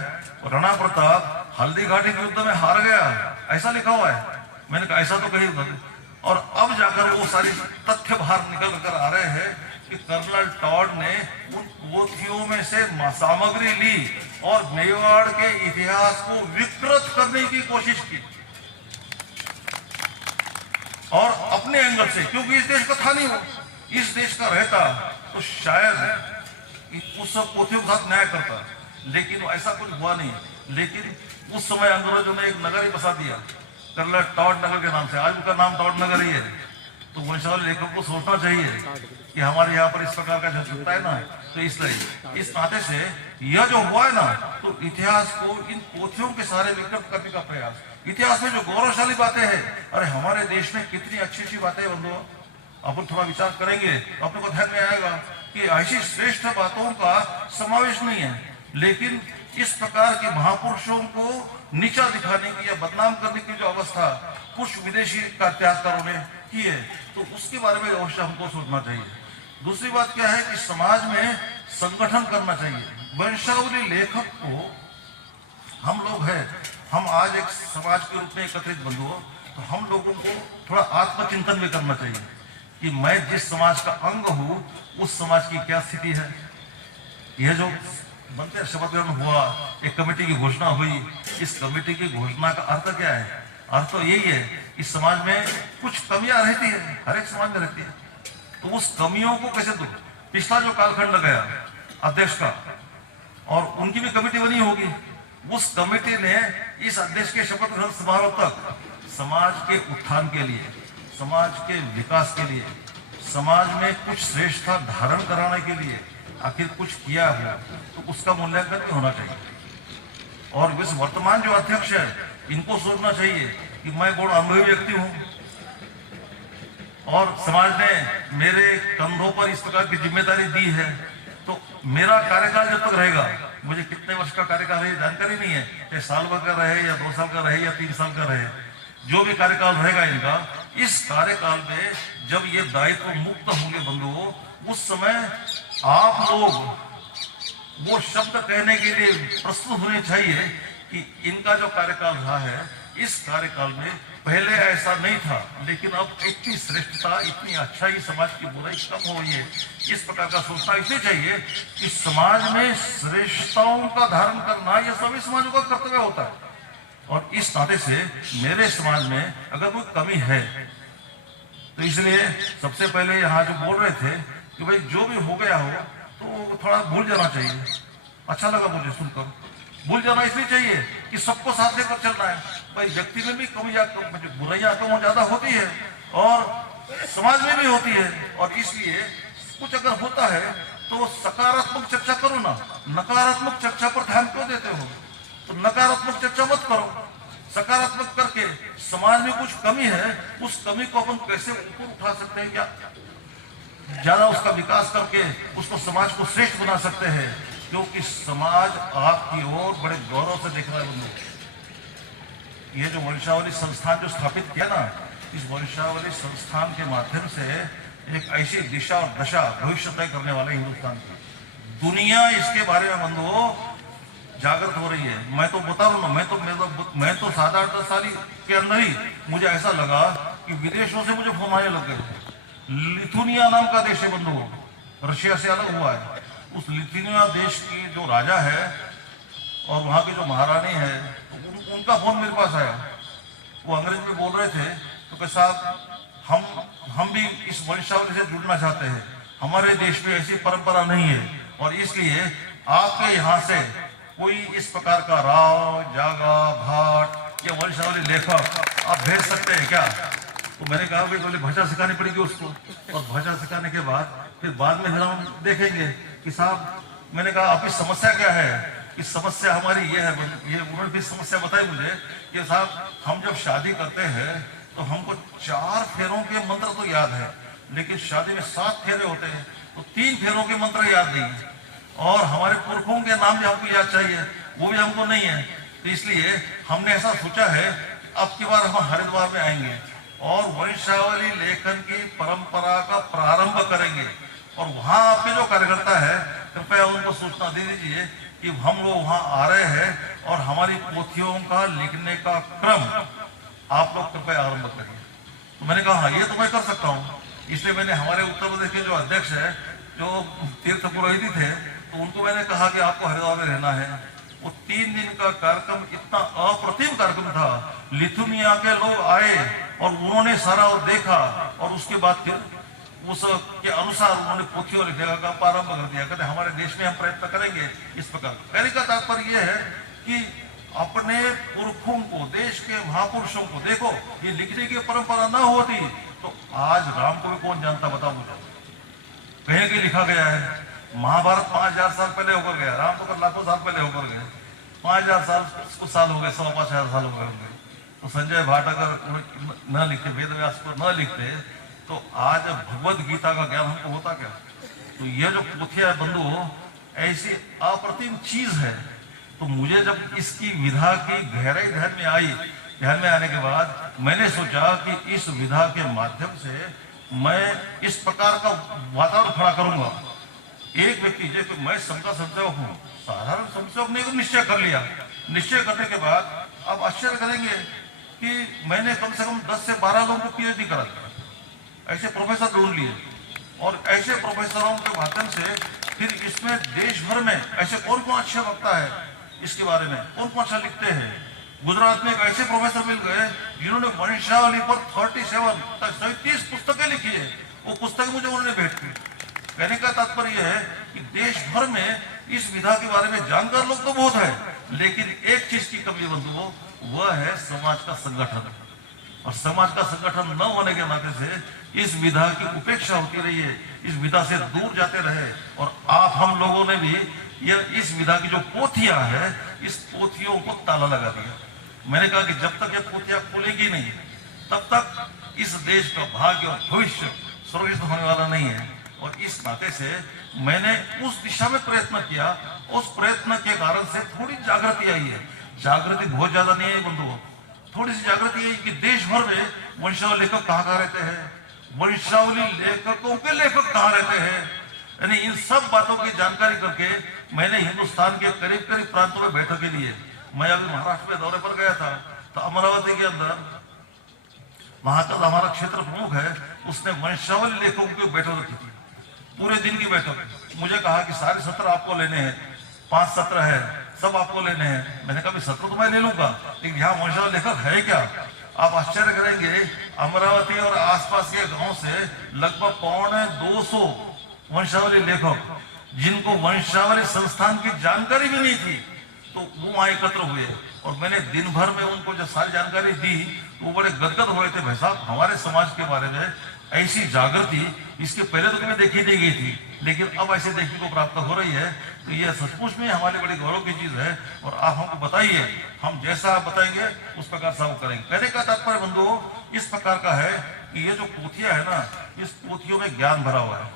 राणा प्रताप हल्दी घाटी के युद्ध में हार गया, ऐसा लिखा हुआ है। मैंने कहा ऐसा तो कहीं नहीं। और अब जाकर वो सारी तथ्य बाहर निकल कर आ रहे हैं कि कर्नल टॉड ने उन पोथियों में से सामग्री ली और मेवाड़ के इतिहास को विकृत करने की कोशिश की, और अपने एंगल से, क्योंकि इस देश का था नहीं हो, इस देश का रहता तो शायद उस सब पोथियों के साथ न्याय करता, लेकिन ऐसा कुछ हुआ नहीं। लेकिन उस समय अंग्रेजों ने एक नगर ही बसा दिया कर्नल टॉड नगर के नाम से, आज उसका नाम टॉड नगर ही है। तो वंशावली लेखकों को सोचना चाहिए कि हमारे यहाँ पर इस प्रकार का जो चलता है ना, तो इसलिए इस नाते से यह जो हुआ है ना, तो इतिहास को इन पोथियों के सारे विकृत करने का प्रयास। इतिहास में जो गौरवशाली बातें हैं, अरे हमारे देश में कितनी अच्छी अच्छी बातें हैं बंधुओं, अपन थोड़ा विचार करेंगे तो अपने को ध्यान में आएगा कि ऐसी श्रेष्ठ बातों का समावेश नहीं है। लेकिन इस प्रकार के महापुरुषों को नीचा दिखाने की या बदनाम करने की जो अवस्था कुछ विदेशी इतिहासकारों ने की है, तो उसके बारे में अवश्य हमको सोचना चाहिए। दूसरी बात क्या है कि समाज में संगठन करना चाहिए। वंशावली लेखक को हम लोग हैं, हम आज एक समाज के रूप में एकत्रित बंधुओं, तो हम लोगों को थोड़ा आत्मचिंतन भी करना चाहिए कि मैं जिस समाज का अंग हूँ उस समाज की क्या स्थिति है। यह जो बनते शपथ ग्रहण हुआ, एक कमेटी की घोषणा हुई, इस कमेटी की घोषणा का अर्थ क्या है? अर्थ तो यही है कि समाज में कुछ कमियां रहती है, हर एक समाज में रहती है, तो उस कमियों को कैसे दूर। पिछला जो कालखंड गया अध्यक्ष का, और उनकी भी कमेटी बनी होगी, उस कमेटी ने इस अध्यक्ष के शपथ ग्रहण समारोह तक समाज के उत्थान के लिए, समाज के विकास के लिए, समाज में कुछ श्रेष्ठता धारण कराने के लिए आखिर कुछ किया है तो उसका मूल्यांकन भी होना चाहिए। और इस वर्तमान जो अध्यक्ष है इनको सोचना चाहिए कि मैं बहुत अनुभवी व्यक्ति हूं और समाज ने मेरे कंधों पर इस प्रकार की जिम्मेदारी दी है, तो मेरा कार्यकाल जब तक रहेगा, मुझे कितने वर्ष का कार्यकाल है जानकारी नहीं है, चाहे साल भर का रहे या 2 साल का रहे या 3 साल का रहे, जो भी कार्यकाल रहेगा इनका, इस कार्यकाल में जब ये दायित्व मुक्त होंगे बंधुओं, उस समय आप लोग वो शब्द कहने के लिए प्रस्तुत होने चाहिए कि इनका जो कार्यकाल रहा है, इस कार्यकाल में पहले ऐसा नहीं था, लेकिन अब इतनी श्रेष्ठता, इतनी अच्छाई, समाज की बुराई कम हो रही है। इस प्रकार का सोचना इसलिए चाहिए कि समाज में श्रेष्ठताओं का धारण करना यह सभी समाजों का कर्तव्य होता है। और इस नाते से मेरे समाज में अगर कोई कमी है तो इसलिए सबसे पहले यहाँ जो बोल रहे थे कि भाई जो भी हो गया हो तो थोड़ा भूल जाना चाहिए। अच्छा लगा मुझे सुनकर। भूल जाना इसलिए चाहिए कि सबको साथ लेकर चलना है। भाई व्यक्ति में भी कमी बुराइयां कम ज्यादा होती है और समाज में भी होती है, और इसलिए कुछ अगर होता है तो सकारात्मक चर्चा करो ना, नकारात्मक चर्चा पर ध्यान क्यों देते हो? तो नकारात्मक चर्चा मत करो, सकारात्मक करके समाज में कुछ कमी है, उस कमी को अपन कैसे ऊपर उठा सकते हैं, क्या ज्यादा उसका विकास करके उसको समाज को श्रेष्ठ बना सकते हैं, क्योंकि समाज आपकी ओर बड़े गौरव से देख रहा है। बंधु, ये जो वंशावली संस्थान जो स्थापित किया ना, इस वंशावली संस्थान के माध्यम से एक ऐसी दिशा और दशा भविष्य तय करने वाले हिंदुस्तान की दुनिया इसके बारे में बंधुओं जागृत हो रही है। मैं तो बता रहा हूँ ना, मैं तो 7-8 साल के अंदर ही मुझे ऐसा लगा कि विदेशों से मुझे फोन आने लग गए। लिथुनिया नाम का देश है बंधुओं, रशिया से अलग हुआ है। उस लिथुनिया देश की जो राजा है और वहाँ की जो महारानी है, उनका फोन मेरे पास आया। वो अंग्रेज में बोल रहे थे, तो कहा साहब हम भी इस वंशावली से जुड़ना चाहते हैं, हमारे देश में ऐसी परंपरा नहीं है, और इसलिए आपके यहाँ से कोई इस प्रकार का राव, जागा, भाट या वंशावली लेखक आप भेज सकते हैं क्या? तो मैंने कहा भाई पहले भाषा सिखानी पड़ेगी उसको, और भाषा सिखाने के बाद में हम देखेंगे कि साहब, मैंने कहा आपकी समस्या क्या है? इस समस्या हमारी ये है, ये उन्होंने भी समस्या बताई मुझे कि साहब हम जब शादी करते हैं तो हमको 4 फेरों के मंत्र तो याद है, लेकिन शादी में 7 फेरे होते हैं, तो 3 फेरों के मंत्र याद नहीं है, और हमारे पुरखों के नाम भी हमको याद चाहिए, वो भी हमको नहीं है। तो इसलिए हमने ऐसा सोचा है कि अब की बार हम हरिद्वार में आएंगे और वंशावली लेखन की परंपरा का प्रारंभ करेंगे, और वहाँ आपके जो कार्यकर्ता है कृपया उनको सूचना दे दीजिए कि हम लोग वहाँ आ रहे हैं, और हमारी पोथियों का लिखने का क्रम आप लोग कृपया आरंभ करिए। तो मैंने कहा हाँ, ये तो मैं कर सकता हूँ। इसलिए मैंने हमारे उत्तर प्रदेश के जो अध्यक्ष है, जो तीर्थ पुरोहित थे, तो उनको मैंने कहा कि आपको हरिद्वार में रहना है। वो 3 दिन का कार्यक्रम इतना अप्रतिम कार्यक्रम था। लिथुनिया के लोग आए और उन्होंने सारा और देखा, और उसके बाद फिर उसके अनुसार उन्होंने पोथियों लिखेगा का प्रारंभ कर दिया। कहते हमारे देश में हम प्रयत्न करेंगे इस प्रकार। कहने का तात्पर्य यह है कि अपने पुरखों को, देश के महापुरुषों को देखो, ये लिखने की परंपरा ना होती तो आज राम को भी कौन जानता, बताओ मुझे। कहीं कहीं लिखा गया है महाभारत 5000 साल पहले होकर गया, राम तो लाखों साल पहले होकर गए, 5000 साल हो गए, 5,500 साल हो गए। तो संजय भाट अगर न लिखते, वेदव्यास को न लिखते, तो आज भगवद गीता का ज्ञान हमको होता क्या? तो यह जो पोथिया बंधु ऐसी अप्रतिम चीज है, तो मुझे जब इसकी विधा की गहराई ध्यान में आई, ध्यान में आने के बाद मैंने सोचा कि इस विधा के माध्यम से मैं इस प्रकार का वातावरण खड़ा करूंगा। एक व्यक्ति जैसे मैं सबका संसेवक हूँ, साधारण संसेवक ने निश्चय कर लिया। निश्चय करने के बाद आप आश्चर्य करेंगे कि मैंने कम से कम 10 से 12 लोगों को पीएचडी करा दिया, ऐसे प्रोफेसर ढूंढ लिए, और ऐसे प्रोफेसरों के माध्यम से फिर इसमें देश भर में ऐसे कौन कौन अच्छे वक्ता है, इसके बारे में कौन कौन अच्छा लिखते हैं। गुजरात में एक ऐसे प्रोफेसर मिल गए जिन्होंने वंशावली पर 37 पुस्तकें लिखी है। वो पुस्तक मुझे उन्होंने भेंट की। कहने का तात्पर्य है कि देश भर में इस विधा के बारे में जानकार लोग तो बहुत है, लेकिन एक चीज की कमी बंधुओं, वह है समाज का संगठन। और समाज का संगठन न होने के नाते से इस विधा की उपेक्षा होती रही है, इस विधा से दूर जाते रहे। और आप हम लोगों ने भी ये इस विधा की जो पोथियां है, इस पोथियों को ताला लगा दिया। मैंने कहा कि जब तक ये पोथियां खुलेगी नहीं, तब तक इस देश का भाग्य और भविष्य सुरक्षित होने वाला नहीं है। और इस नाते से मैंने उस दिशा में प्रयत्न किया। उस प्रयत्न के कारण से थोड़ी जागृति आई है। जागृति बहुत ज्यादा नहीं है बंधुओं, थोड़ी सी जागृति है कि देश भर में वंशावली लेखक कहाँ रहते हैं, वंशावली लेखकों के लेखक कहाँ रहते हैं, यानी इन सब बातों की जानकारी करके मैंने हिंदुस्तान के करीब करीब प्रांतों में बैठकें ली है। मैं अभी महाराष्ट्र में दौरे पर गया था, तो अमरावती के अंदर महाकाल हमारा क्षेत्र प्रमुख है, उसने वंशावली लेखकों की बैठक रखी थी, पूरे दिन की बैठक। मुझे कहा कि सारे सत्र आपको लेने हैं, 5 सत्र है, सब आपको लेने हैं। मैंने कहा भी सत्र तो मैं ले लूंगा, लेकिन यहाँ वंशावली लेखक है क्या? आप आश्चर्य करेंगे, अमरावती और आसपास के गांव से लगभग 250 वंशावली लेखक, जिनको वंशावली संस्थान की जानकारी भी नहीं थी, तो वो वहां एकत्र हुए। और मैंने दिन भर में उनको जब सारी जानकारी दी, तो वो बड़े गदगद हुए थे, भाई साहब हमारे समाज के बारे में ऐसी जागृति इसके पहले तो कभी देखी नहीं गई थी, लेकिन अब ऐसे देखने को प्राप्त हो रही है। तो यह सचमुच में हमारे बड़ी गौरव की चीज है। और आप हमको बताइए, हम जैसा आप बताएंगे उस प्रकार से हम करेंगे। कहने का तात्पर्य बंधुओं इस प्रकार का है कि ये जो पोथियां है ना, इस पोथियों में ज्ञान भरा हुआ है।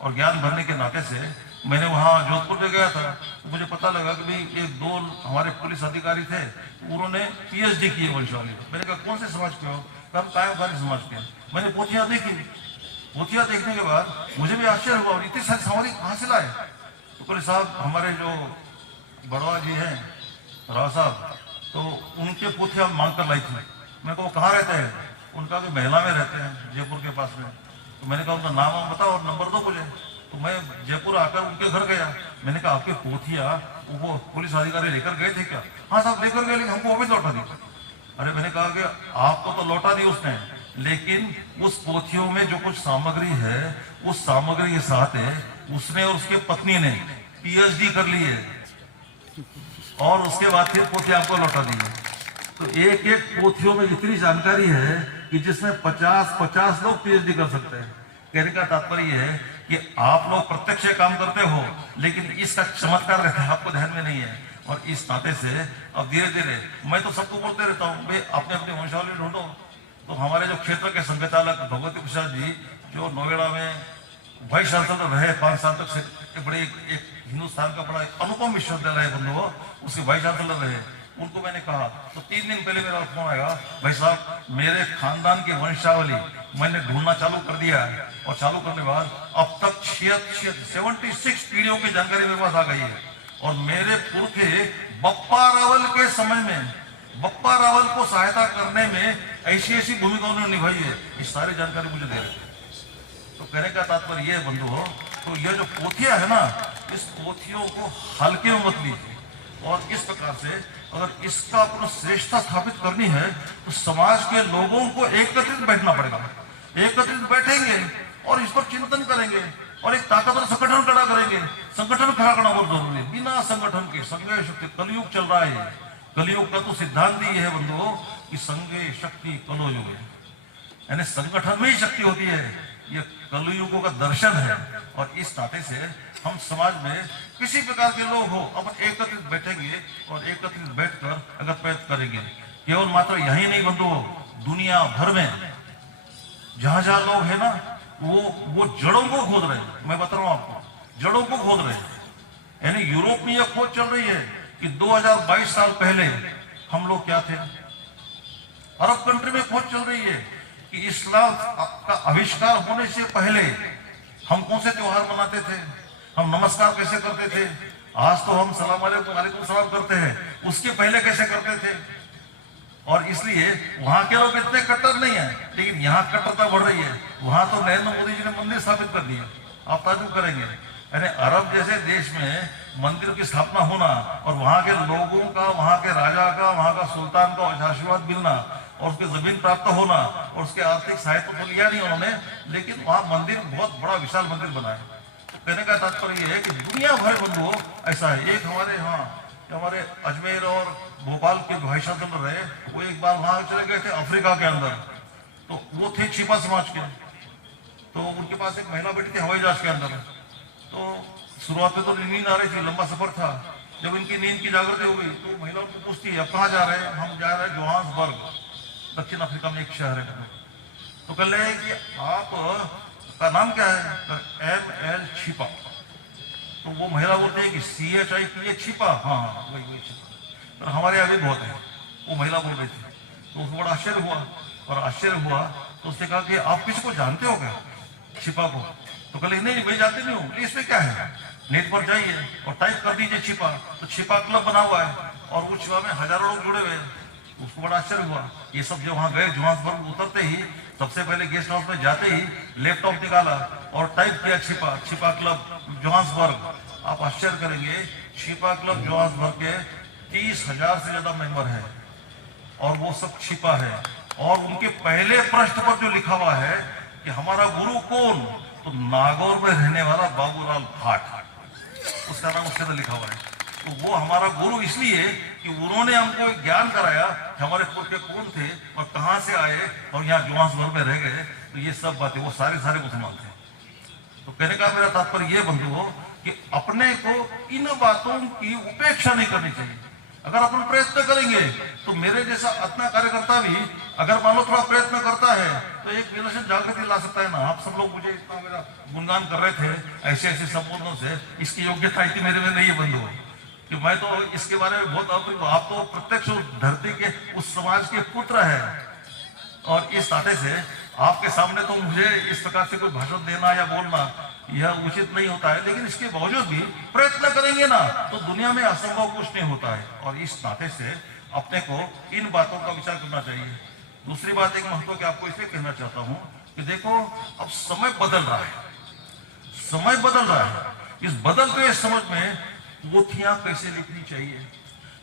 और ज्ञान भरने के नाते से मैंने वहाँ जोधपुर में गया था, तो मुझे पता लगा कि भाई 1-2 हमारे पुलिस अधिकारी थे, तो उन्होंने PhD की है वंशावली। मैंने कहा कौन से समाज के हो? हम कायमखानी समाज के। मैंने पोथियां देखी, पोथियां देखने के बाद मुझे भी आश्चर्य हुआ, इतनी सारी सवारी कहाँ से लाए? तो पुलिस साहब हमारे जो बड़वा जी हैं राव साहब, तो उनके पोथियां मांग कर लाई थी। मैं कहा कहाँ रहते हैं? उनका भी महिला में रहते हैं, जयपुर के पास में। तो मैंने कहा उनका नाम बताओ और नंबर दो मुझे। तो मैं जयपुर आकर उनके घर गया। मैंने कहा आपके पोथिया वो पुलिस अधिकारी लेकर गए थे क्या? हाँ साहब लेकर गए, लेकिन हमको वापस लौटा दी। अरे मैंने कहा कि आपको तो लौटा दी उसने, लेकिन उस पोथियों में जो कुछ सामग्री है, उस सामग्री के साथ है उसने और उसके पत्नी ने PhD कर ली है, और उसके बाद फिर पोथियां आपको लौटा दी है। तो एक एक पोथियों में इतनी जानकारी है कि जिसमें 50 लोग PhD कर सकते हैं। कहने का तात्पर्य है कि आप लोग प्रत्यक्ष काम करते हो, लेकिन इसका चमत्कार रहता है आपको ध्यान में नहीं है। और इस नाते से अब धीरे धीरे मैं तो सबको बोलते रहता हूँ, भाई अपने अपने वंशावली ढूंढो। तो हमारे जो क्षेत्र के संघचालक भगवती प्रसाद जी, जो नोएडा में वाइस चांसलर रहे 5 साल तक, से बड़े एक हिंदुस्तान का बड़ा अनुपम विश्वविद्यालय है बंधुओं, उसके वाइस चांसलर रहे। उनको मैंने कहा, तो 3 दिन पहले मेरा फोन आया, भाई साहब मेरे खानदान की वंशावली मैंने ढूंढना चालू कर दिया है, और चालू करने के बाद अब तक 76 पीढ़ियों की जानकारी मेरे पास आ गई है। और मेरे पुरखे बप्पा रावल के समय में बप्पा रावल को सहायता करने में ऐसी ऐसी भूमिका उन्होंने निभाई है, ये सारी जानकारी मुझे दे रहे। तो कहने का तात्पर्य यह है बंधुओं, तो ये जो पोथियां है ना, इस पोथियों को हल्के में मत लीजिए। और इस प्रकार से अगर इसका अपना श्रेष्ठता स्थापित करनी है, तो समाज के लोगों को एकत्रित बैठना पड़ेगा। एकत्रित बैठेंगे और इस पर चिंतन करेंगे और एक ताकतवर संगठन खड़ा करेंगे। संगठन खड़ा करना बहुत जरूरी है। बिना संगठन के संघ शक्ति, कलयुग चल रहा है, कलयुग का तो सिद्धांत ही है बंधुओं कि संघ शक्ति कलयुग है, यानी संगठन में ही शक्ति होती है। ये कलयुगों का दर्शन है। और इस नाते से हम समाज में किसी प्रकार के लोग हो, अपन एकत्रित बैठेंगे और एकत्रित बैठकर अगर प्रयत्न करेंगे। केवल मात्र यही नहीं बंधुओं, दुनिया भर में जहां जहां लोग है ना, वो जड़ों को खोद रहे हैं। मैं बता रहा हूं आपको, जड़ों को खोद रहे हैं। यानी यूरोप में यह खोज चल रही है कि 2022 साल पहले हम लोग क्या थे। अरब कंट्री में खोज चल रही है कि इस्लाम का आविष्कार होने से पहले हम कौन से त्योहार मनाते थे, हम नमस्कार कैसे करते थे। आज तो हम सलाम वालेकुम सलाम करते हैं, उसके पहले कैसे करते थे। और इसलिए वहां के लोग इतने कट्टर नहीं है, लेकिन यहाँ कट्टरता बढ़ रही है। वहां तो नरेंद्र मोदी जी ने मंदिर स्थापित कर दिया, आप ताजुब करेंगे। यानी अरब जैसे देश में मंदिर की स्थापना होना और वहां के लोगों का, वहां के राजा का, वहां का सुल्तान का आशीर्वाद मिलना और उसकी जमीन प्राप्त होना और उसके आर्थिक सहायता तो लिया नहीं उन्होंने, लेकिन वहां मंदिर बहुत बड़ा विशाल मंदिर बना है। तो कहने का तात्पर्य यह है कि दुनिया भर बंधुओं ऐसा है। एक हमारे यहाँ कि हमारे अजमेर और भोपाल के भाई शासन रहे, वो एक बार वहां चले गए थे अफ्रीका के अंदर, तो वो थे छिपा समाज के, तो उनके पास एक महिला बैठी थी हवाई जहाज के अंदर। तो शुरुआत में तो नींद आ रही थी, लंबा सफर था। जब इनकी नींद की जागृति हो गई तो महिला उनको पूछती है, अब कहाँ जा रहे हैं? हम जा रहे हैं जोहान्सबर्ग, दक्षिण अफ्रीका में एक शहर है। तो कह रहे हैं कि आप का नाम क्या है? ML छिपा। तो वो महिला बोलते हैं कि CHIPA छिपा। हाँ हाँ वही छिपा, तो हमारे यहाँ भी बहुत है, वो महिला बोल रही थी। तो उसको बड़ा आश्चर्य हुआ, और आश्चर्य हुआ तो उसने कहा कि आप किसी को जानते हो क्या, छिपा को? तो कह नहीं मैं जानती नहीं हूँ। इसमें क्या है, नेट पर जाइए और टाइप कर दीजिए छिपा, तो छिपा क्लब बना हुआ है और वो छिपा में हजारों लोग जुड़े हुए हैं। उसको बड़ा आश्चर्य हुआ। ये सब जो वहां गए जोहान्सबर्ग, उतरते ही सबसे पहले गेस्ट हाउस में जाते ही लैपटॉप निकाला और टाइप किया छिपा क्लब जोहान्सबर्ग। आप आश्चर्य करेंगे, छिपा क्लब जोहान्सबर्ग के 30,000 से ज्यादा मेंबर है और वो सब छिपा है। और उनके पहले पृष्ठ पर जो लिखा हुआ है कि हमारा गुरु कौन, तो नागौर में रहने वाला बाबूलाल भाट, उसका नाम उसके अंदर लिखा हुआ है। तो वो हमारा गुरु इसलिए कि उन्होंने हमको एक ज्ञान कराया कि हमारे पूर्व के कौन थे और कहाँ से आए और यहाँ जोहान्सबर्ग में रह गए। तो ये सब बातें, वो सारे मुसलमान थे। तो कहने का मेरा तात्पर्य ये बंधु हो कि अपने को इन बातों की उपेक्षा नहीं करनी चाहिए। अगर अपन प्रयत्न करेंगे तो मेरे जैसा अपना कार्यकर्ता भी अगर मान लो थोड़ा प्रयत्न करता है तो एक विलक्षण जागृति ला सकता है ना। आप सब लोग मुझे इतना मेरा गुणगान कर रहे थे ऐसे संबोधनों से, इसकी योग्यता इतनी मेरे में नहीं है बंधु कि मैं तो इसके बारे में बहुत अप्रिय हूँ। आप तो प्रत्यक्ष धरती के उस समाज के पुत्र है और इस नाते से आपके सामने तो मुझे इस प्रकार से कोई भाषण देना या बोलना यह उचित नहीं होता है। लेकिन इसके बावजूद भी प्रयत्न करेंगे ना तो दुनिया में असंभव कुछ नहीं होता है और इस नाते से अपने को इन बातों का विचार करना चाहिए। दूसरी बात एक महत्व की आपको इसलिए कहना चाहता हूं कि देखो अब समय बदल रहा है, समय बदल रहा है। इस बदलते समझ में पोथियां कैसे लिखनी चाहिए,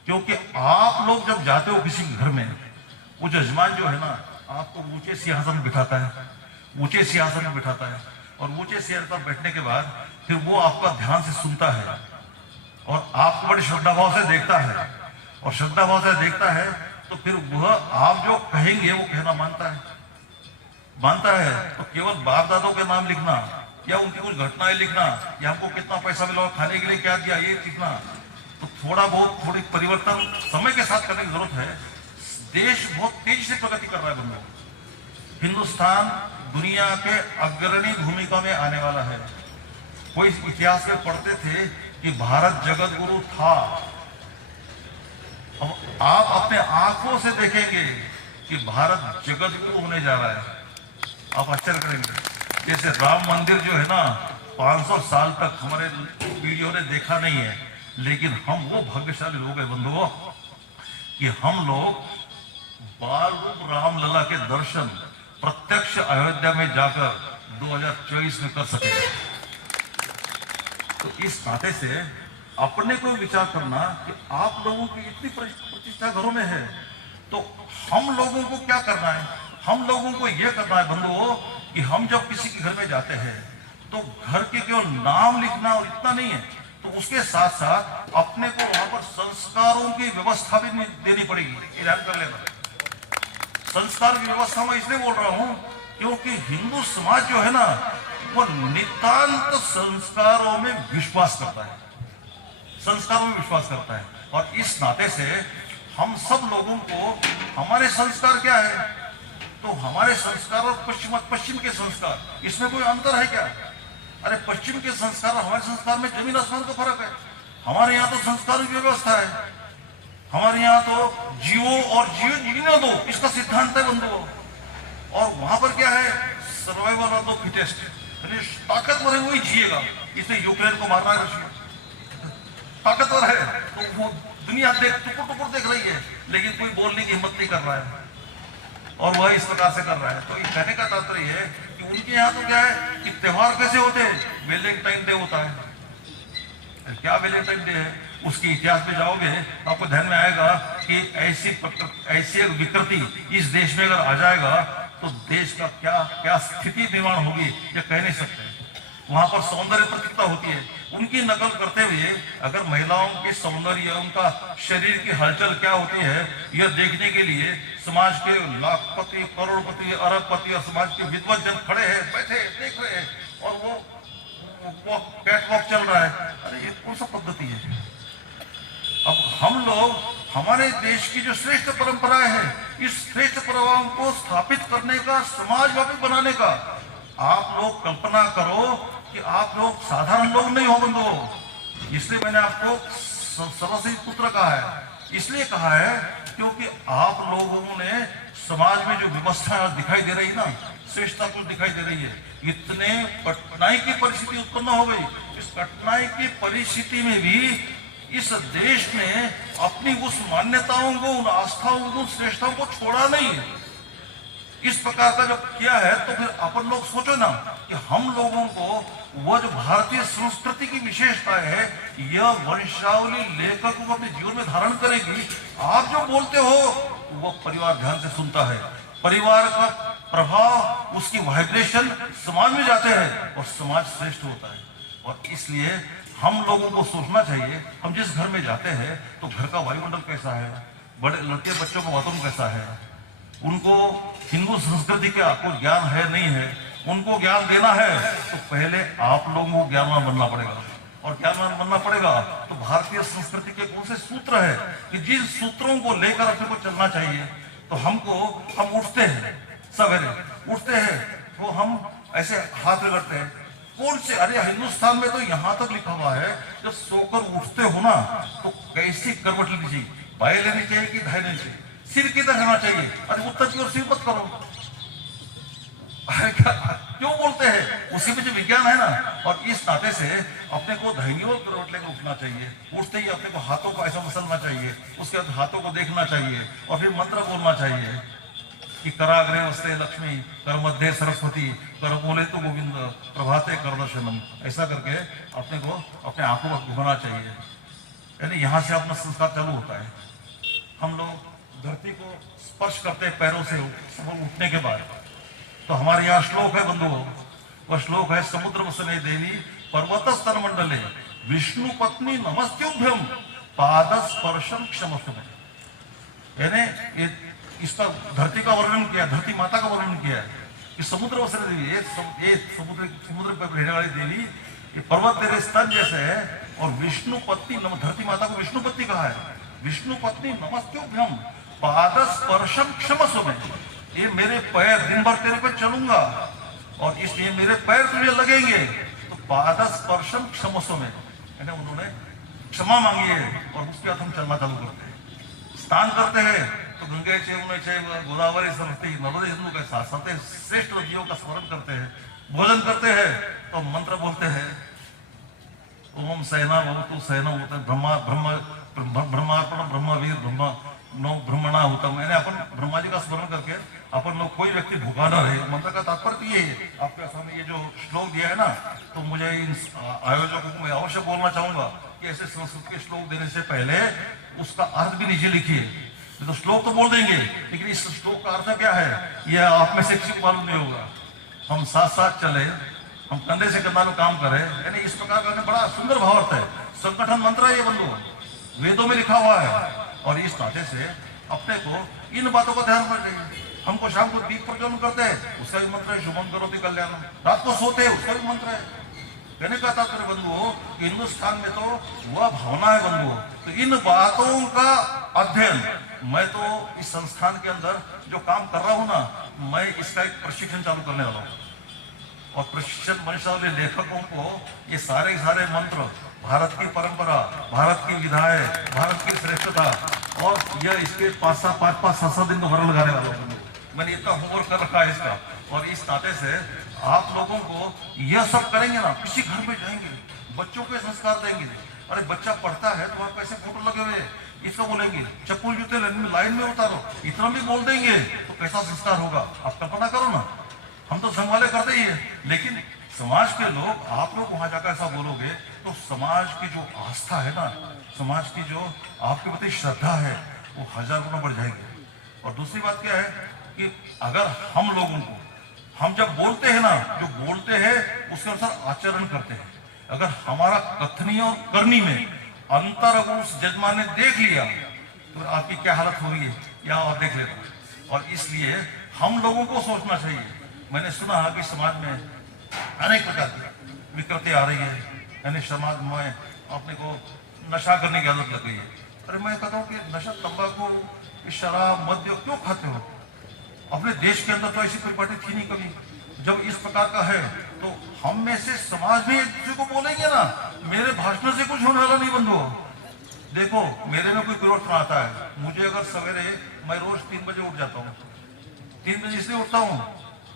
क्योंकि आप लोग जब जाते हो किसी घर में, वो जजमान जो है ना आपको ऊंचे सिंहासन में बिठाता है, ऊंचे सिंहासन में बिठाता है और ऊंचे सिंहासन पर बैठने के बाद फिर वो आपका ध्यान से सुनता है और आपको बड़ी श्रद्धा भाव से देखता है और श्रद्धा भाव से देखता है तो फिर वह आप जो कहेंगे वो कहना मानता है। तो केवल बाप दादों के नाम लिखना या उनकी कुछ घटनाएं लिखना या हमको कितना पैसा मिला और खाने के लिए क्या दिया ये लिखना, तो थोड़ी परिवर्तन समय के साथ करने की जरूरत है। देश बहुत तेजी से प्रगति कर रहा है बंधु। हिंदुस्तान दुनिया के अग्रणी भूमिका में आने वाला है। कोई इतिहास में पढ़ते थे कि भारत जगत गुरु था, अब आप अपने आंखों से देखेंगे कि भारत जगत गुरु होने जा रहा है। आप आश्चर्य करेंगे। जैसे राम मंदिर जो है ना 500 साल तक हमारे पीढ़ियों ने देखा नहीं है, लेकिन हम वो भाग्यशाली लोग हैं बंधुओं कि हम लोग बाल रूप रामलला के दर्शन प्रत्यक्ष अयोध्या में जाकर 2024 में कर सकेंगे। तो इस नाते से अपने को विचार करना कि आप लोगों की इतनी प्रतिष्ठा घरों में है तो हम लोगों को क्या करना है। हम लोगों को यह करना है बंधुओं कि हम जब किसी के घर में जाते हैं तो घर के केवल नाम लिखना और इतना नहीं है, तो उसके साथ साथ अपने को वहां पर संस्कारों की व्यवस्था भी देनी पड़ेगी। ये ध्यान कर लेना। संस्कार की व्यवस्था मैं इसलिए बोल रहा हूं क्योंकि हिंदू समाज जो है ना वो नितांत संस्कारों में विश्वास करता है, संस्कारों में विश्वास करता है। और इस नाते से हम सब लोगों को हमारे संस्कार क्या है, तो हमारे संस्कार और पश्चिम के संस्कार इसमें कोई अंतर है क्या? अरे पश्चिम के संस्कार और हमारे संस्कार में जमीन आसमान का फर्क है। हमारे यहाँ तो संस्कारों की व्यवस्था है, हमारे यहाँ तो जियो और जीने दो इसका सिद्धांत है बंधुओं। और वहां पर क्या है, सर्वाइवल ऑफ द फिटेस्ट, यानी ताकतवर है वही जिएगा। इसने यूक्रेन को मारना है, रशिया ताकतवर है तो वो दुनिया टुकुर देख रही है, लेकिन कोई बोलने की हिम्मत नहीं कर रहा है और वह इस प्रकार से कर रहा है। तो ये कहने का तात्पर्य है कि उनके यहाँ तो क्या है कि त्योहार कैसे होते हैं, वैलेंटाइन डे होता है। क्या वैलेंटाइन डे है, उसके इतिहास में जाओगे आपको ध्यान में आएगा कि ऐसी एक विकृति इस देश में अगर आ जाएगा तो देश का क्या स्थिति निर्माण होगी ये कह नहीं सकते। वहां पर सौंदर्य प्रतियोगिता होती है, उनकी नकल करते हुए अगर महिलाओं के सौंदर्य, उनका शरीर की हलचल क्या होती है, यह देखने के लिए समाज के लाखपति, करोड़पति, अरबपति और समाज के विद्वान जन खड़े हैं, बैठे देख रहे हैं, और वो कैटवॉक चल रहा है। अरे ये कौन सा पद्धति है? अब हम लोग, हमारे देश की जो श्रेष्ठ परंपराएं हैं, इस श्रेष्ठ परंपराओं को स्थापित करने का, समाजव्यापी बनाने का, आप लोग कल्पना करो कि आप लोग साधारण लोग नहीं हो बंधुओं। इसलिए मैंने आपको सरस्वती पुत्र कहा है। इसलिए कहा है क्योंकि आप लोगों ने समाज में जो व्यवस्था दिखाई दे रही ना, श्रेष्ठता को दिखाई दे रही है, इतने कठिनाई की परिस्थिति उत्पन्न हो गई। इस कठिनाई की परिस्थिति में भी इस देश ने अपनी उस मान्यताओं को, उन आस्थाओं को, श्रेष्ठताओं को छोड़ा नहीं है। इस प्रकार का जब किया है तो फिर अपन लोग सोचो ना कि हम लोगों को वह जो भारतीय संस्कृति की विशेषता है, यह वंशावली लेकर को अपने जीवन में धारण करेगी। आप जो बोलते हो वह परिवार ध्यान से सुनता है, परिवार का प्रभाव, उसकी वाइब्रेशन समाज में जाते हैं और समाज श्रेष्ठ होता है। और इसलिए हम लोगों को सोचना चाहिए, हम जिस घर में जाते हैं तो घर का वायुमंडल कैसा है, बड़े लड़के बच्चों का वातावरण कैसा है, उनको हिंदू संस्कृति का आपको ज्ञान है नहीं है, उनको ज्ञान देना है तो पहले आप लोगों को ज्ञानवान बनना पड़ेगा। और ज्ञानवान बनना पड़ेगा तो भारतीय संस्कृति के कौन से सूत्र है कि जिन सूत्रों को लेकर अपने को चलना चाहिए। तो हम उठते हैं, सवेरे उठते हैं तो हम ऐसे हाथ रगड़ते हैं, कौन से, अरे हिंदुस्तान में तो यहाँ तक लिखा हुआ है जब सोकर उठते हो ना तो कैसी करवट लेनी चाहिए, बाएं लेनी चाहिए कि दाएं लेनी चाहिए, सिर किधर रहना चाहिए, अरे उत्तर की ओर सिर मत करो। अरे क्यों बोलते हैं? उसी में जो विज्ञान है ना। और इस नाते से अपने को दाहिनी ओर करवट लेकर उठना चाहिए। उठते ही अपने को हाथों को ऐसा मसलना चाहिए, उसके बाद हाथों को देखना चाहिए और फिर मंत्र बोलना चाहिए कि कराग्रे वस्ते लक्ष्मी, कर मध्य सरस्वती, कर बोले तो गोविंद, प्रभाते कर दर्शनम। ऐसा करके अपने को अपने आंखों को घुमाना चाहिए। यानी यहाँ से अपना संस्कार चालू होता है। हम लोग धरती को स्पर्श करते हैं पैरों से सुबह उठने के बाद। तो हमारे यहाँ श्लोक है बंधुओं, वह श्लोक है, समुद्र वसने देवी पर्वत स्तर मंडले विष्णु पत्नी नमस्त्युभ्यम पाद स्पर्शम क्षमस्व। यानी इसका धरती का वर्णन किया, धरती माता का वर्णन किया है कि समुद्र वसने देवी, ये समुद्र पर रहने वाली देवी, ये पर्वत तेरे स्तन जैसे है, और विष्णु पत्नी, धरती माता को विष्णु पत्नी कहा है, विष्णु पत्नी नमस्त्युभ्यम पाद स्पर्शम क्षमस्व में। ये मेरे पैर, दिन भर तेरे पे चलूंगा और इसलिए मेरे पैर तुझे लगेंगे, तो पाद स्पर्शम क्षमस्व में, यानी उन्होंने क्षमा मांगी है और उसके बाद हम चलना चालू करते हैं। स्नान करते हैं तो गंगे चैव गोदावरी सरस्वती नर्मदे सिंधु के साथ साथ श्रेष्ठ नदियों का स्मरण करते हैं। भोजन करते हैं तो मंत्र बोलते हैं, ओम सहना भवतु सहना होता है, ब्रह्मार्पण ब्रह्मवीर ब्रह्मणा होता। मैंने अपन ब्रह्मा जी का स्मरण करके अपन लोग, कोई व्यक्ति भूखा न रहे। मंत्र का तात्पर्य ये है, आपके सामने ये जो श्लोक दिया है ना, तो मुझे इन आयोजकों को मैं अवश्य बोलना चाहूंगा कि ऐसे संस्कृत के श्लोक देने से पहले उसका अर्थ भी नीचे लिखिए। तो श्लोक तो बोल देंगे लेकिन इस श्लोक का अर्थ क्या है यह आप में से किसी को मालूम नहीं होगा। हम साथ साथ चले, हम कंधे से कंधा में काम करें, यानी इस प्रकार का बड़ा सुंदर भावार्थ है। संगठन मंत्र है ये बंधु, वेदों में लिखा हुआ है। और इस नाते से अपने को इन बातों का ध्यान रखना चाहिए। हमको शाम को दीप प्रज्वलन करते हैं, उसका भी मंत्र है, शुभम करोति कल्याणम। रात को सोते हैं, उसका भी मंत्र है। कहने का तात्पर्य बंधुओं, हिंदुस्तान में तो वह भावना है बंधुओं। तो इन बातों का अध्ययन, मैं तो इस संस्थान के अंदर जो काम कर रहा हूं ना, मैं इसका एक प्रशिक्षण चालू करने वाला हूँ। और प्रशिक्षण वंशावली लेखकों को ये सारे मंत्र, भारत की परंपरा, भारत की विधाएं, भारत की श्रेष्ठता, और यह इसके 5-7 दिन का वर्णन लगाने वाला हूँ। मैंने इतना होमवर्क कर रखा है इसका। और इस नाते से आप लोगों को यह सब करेंगे ना, किसी घर में जाएंगे, बच्चों के संस्कार देंगे। अरे बच्चा पढ़ता है तो वहाँ कैसे फोटो लगे हुए, इसको बोलेंगे चप्पल जूते लाइन में उतारो, इतना भी बोल देंगे तो कैसा संस्कार होगा। आप कल्पना करो ना। हम तो संभाले करते ही है, लेकिन समाज के लोग, आप लोग वहां जाकर ऐसा बोलोगे तो समाज की जो आस्था है ना, समाज की जो आपके प्रति श्रद्धा है, वो 1000 गुना बढ़ जाएगी। और दूसरी बात क्या है कि अगर हम लोगों को, हम जब बोलते हैं ना, जो बोलते हैं उसके अनुसार आचरण करते हैं। अगर हमारा कथनी और करनी में अंतर अगर उस जजमान ने देख लिया तो आपकी क्या हालत होगी या और देख लेता। और इसलिए हम लोगों को सोचना चाहिए। मैंने सुना है कि समाज में अनेक प्रकार की विकृति आ रही है, यानी समाज में अपने को नशा करने की आदत लग गई है। अरे मैं कहता हूँ कि नशा, तंबाकू, शराब, मद्य क्यों खाते हो? अपने देश के अंदर तो ऐसी कोई पार्टी थी नहीं कभी। जब इस प्रकार का है तो हम में से समाज में एक दूसरे को बोलेंगे ना, मेरे भाषण से कुछ होने वाला नहीं बंधु। देखो मेरे में कोई परिवर्तन आता है। मुझे अगर सवेरे, मैं रोज 3 बजे उठ जाता हूँ। 3 बजे इसलिए उठता हूँ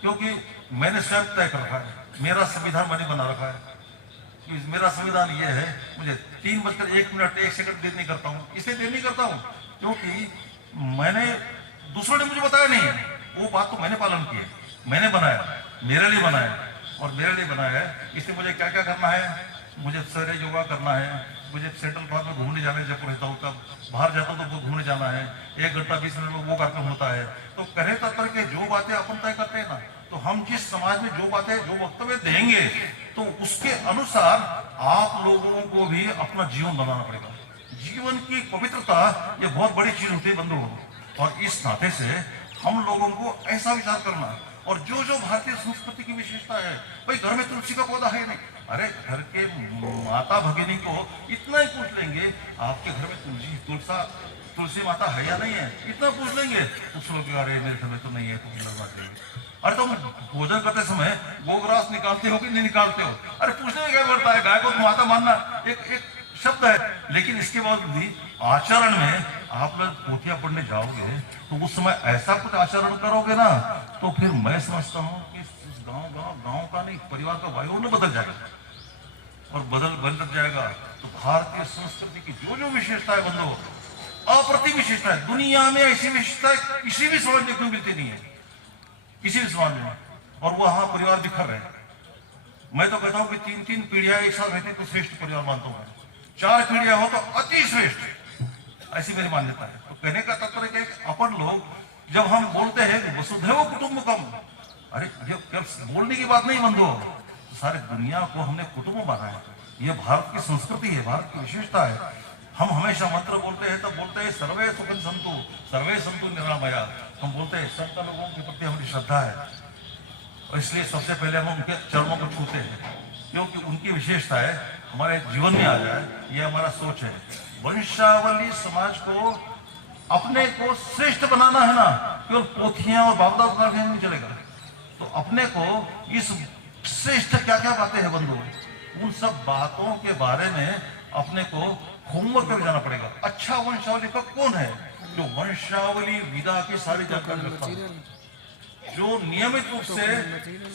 क्योंकि मैंने स्वयं तय कर रखा है, मेरा संविधान मैंने बना रखा है। मेरा संविधान ये है, मुझे 3:01 1 सेकंड देर नहीं करता हूँ। इसलिए देर नहीं करता हूँ क्योंकि मैंने, दूसरों ने मुझे बताया नहीं, वो बात तो मैंने पालन की है, मैंने बनाया, मेरे लिए बनाया और मेरे लिए बनाया है। इसलिए मुझे क्या क्या करना है, मुझे सवेरे योगा करना है, मुझे सेंट्रल पार्क में घूमने जाने जब रहता हूँ, तब बाहर जाता हूँ तो घूमने जाना है, 1 घंटा 20 मिनट में वो कार्यक्रम होता है। तो कहे तत्पर के जो बातें अपन तय करते हैं ना, तो हम जिस समाज में जो बातें, जो वक्तव्य देंगे, तो उसके अनुसार आप लोगों को भी अपना जीवन बनाना पड़ेगा। जीवन की पवित्रता ये बहुत बड़ी चीज होती है बंधु। और इस नाते से हम लोगों को ऐसा विचार करना, और जो जो भारतीय संस्कृति की विशेषता है, भाई घर में तुलसी का पौधा है नहीं, अरे घर के माता भगिनी को इतना ही पूछ लेंगे, आपके घर में तुलसी माता है या नहीं है, इतना पूछ लेंगे। कुछ लोग अरे मेरे घर में तो नहीं है, तो लगवा देंगे। अरे तुम भोजन करते समय गोग्रास निकालते हो कि नहीं निकालते हो? अरे पूछने में क्या करता है? गाय को तो माता मानना एक शब्द है, लेकिन इसके बावजूद भी आचरण में आप लोग पोथियां पढ़ने जाओगे तो उस समय ऐसा कुछ आचरण करोगे ना, तो फिर मैं समझता हूँ कि गांव का नहीं, परिवार का वातावरण बदल जाएगा और बदल जाएगा। तो भारतीय संस्कृति की जो जो विशेषता है बंधु, अप्रतिम विशेषता है। दुनिया में ऐसी विशेषता किसी भी समाज में मिलती नहीं है, किसी भी समाज में। और वहां परिवार बिखर रहे। मैं तो कहता हूं कि 3-3 पीढ़ियां एक साथ रहती तो श्रेष्ठ परिवार मानता हूं। 4 पीढ़ियां हो तो अति श्रेष्ठ, ऐसी मेरी मान्यता है। तो कहने का तात्पर्य क्या है कि अपन लोग जब हम बोलते हैं वसुधैव कुटुंबकम, अरे ये बोलने की बात नहीं बंधु, सारे दुनिया को हमने कुटुंब माना है। ये भारत की संस्कृति है, भारत की विशेषता है। हम हमेशा मंत्र बोलते हैं तब बोलते हैं सर्वे सुखन संतु, सर्वे संतु निरामया। हम बोलते हैं संत लोगों के प्रति हमारी श्रद्धा है और इसलिए सबसे पहले हम उनके चरणों को छूते हैं, क्योंकि उनकी विशेषता है हमारे जीवन में आ जाए, ये हमारा सोच है। वंशावली समाज को अपने को श्रेष्ठ बनाना है ना, केवल पोथियां और बाबदा उतारने नहीं चलेगा। तो अपने को इस श्रेष्ठ क्या क्या बातें हैं बंधु, उन सब बातों के बारे में अपने को होमवर्क में जाना पड़ेगा। अच्छा वंशावली का कौन है? जो वंशावली विदा की सारी जानकारी रखता है, जो नियमित रूप से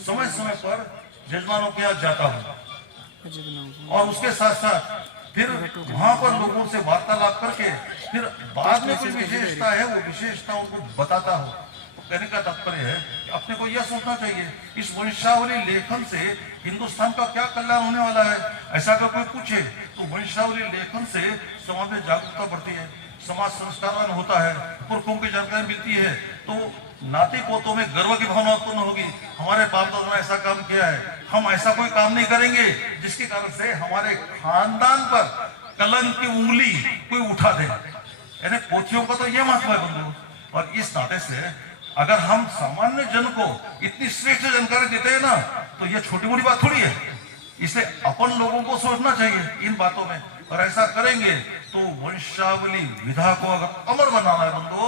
समय समय पर जजमानों के यहाँ जाता हूँ और उसके साथ साथ फिर वहां पर लोगों से वार्तालाप करके फिर बाद में कुछ विशेषता है वो विशेषता उनको बताता हूँ। तो कहने का तात्पर्य है कि अपने को यह सोचना चाहिए इस वंशावली लेखन से हिंदुस्तान का क्या कल्याण होने वाला है। ऐसा अगर कोई पूछे तो वंशावली लेखन से समाज में जागरूकता बढ़ती है, समाज संस्कारवान होता है, पुरखों की जानकारी मिलती है, तो नाती पोतों में गर्व की भावना उत्पन्न होगी। हमारे बाप दादा ने ऐसा काम किया है, हम ऐसा कोई काम नहीं करेंगे जिसके कारण से हमारे खानदान पर कलंक की उंगली कोई उठा दे। यानी पोथियों का तो यह महत्व है बंधु। और इस नाते से अगर हम सामान्य जन को इतनी श्रेष्ठ जानकारी देते हैं ना, तो यह छोटी मोटी बात थोड़ी है। इसलिए अपन लोगों को सोचना चाहिए इन बातों में, और ऐसा करेंगे तो वंशावली विधा को अगर अमर बनाना है बंधु,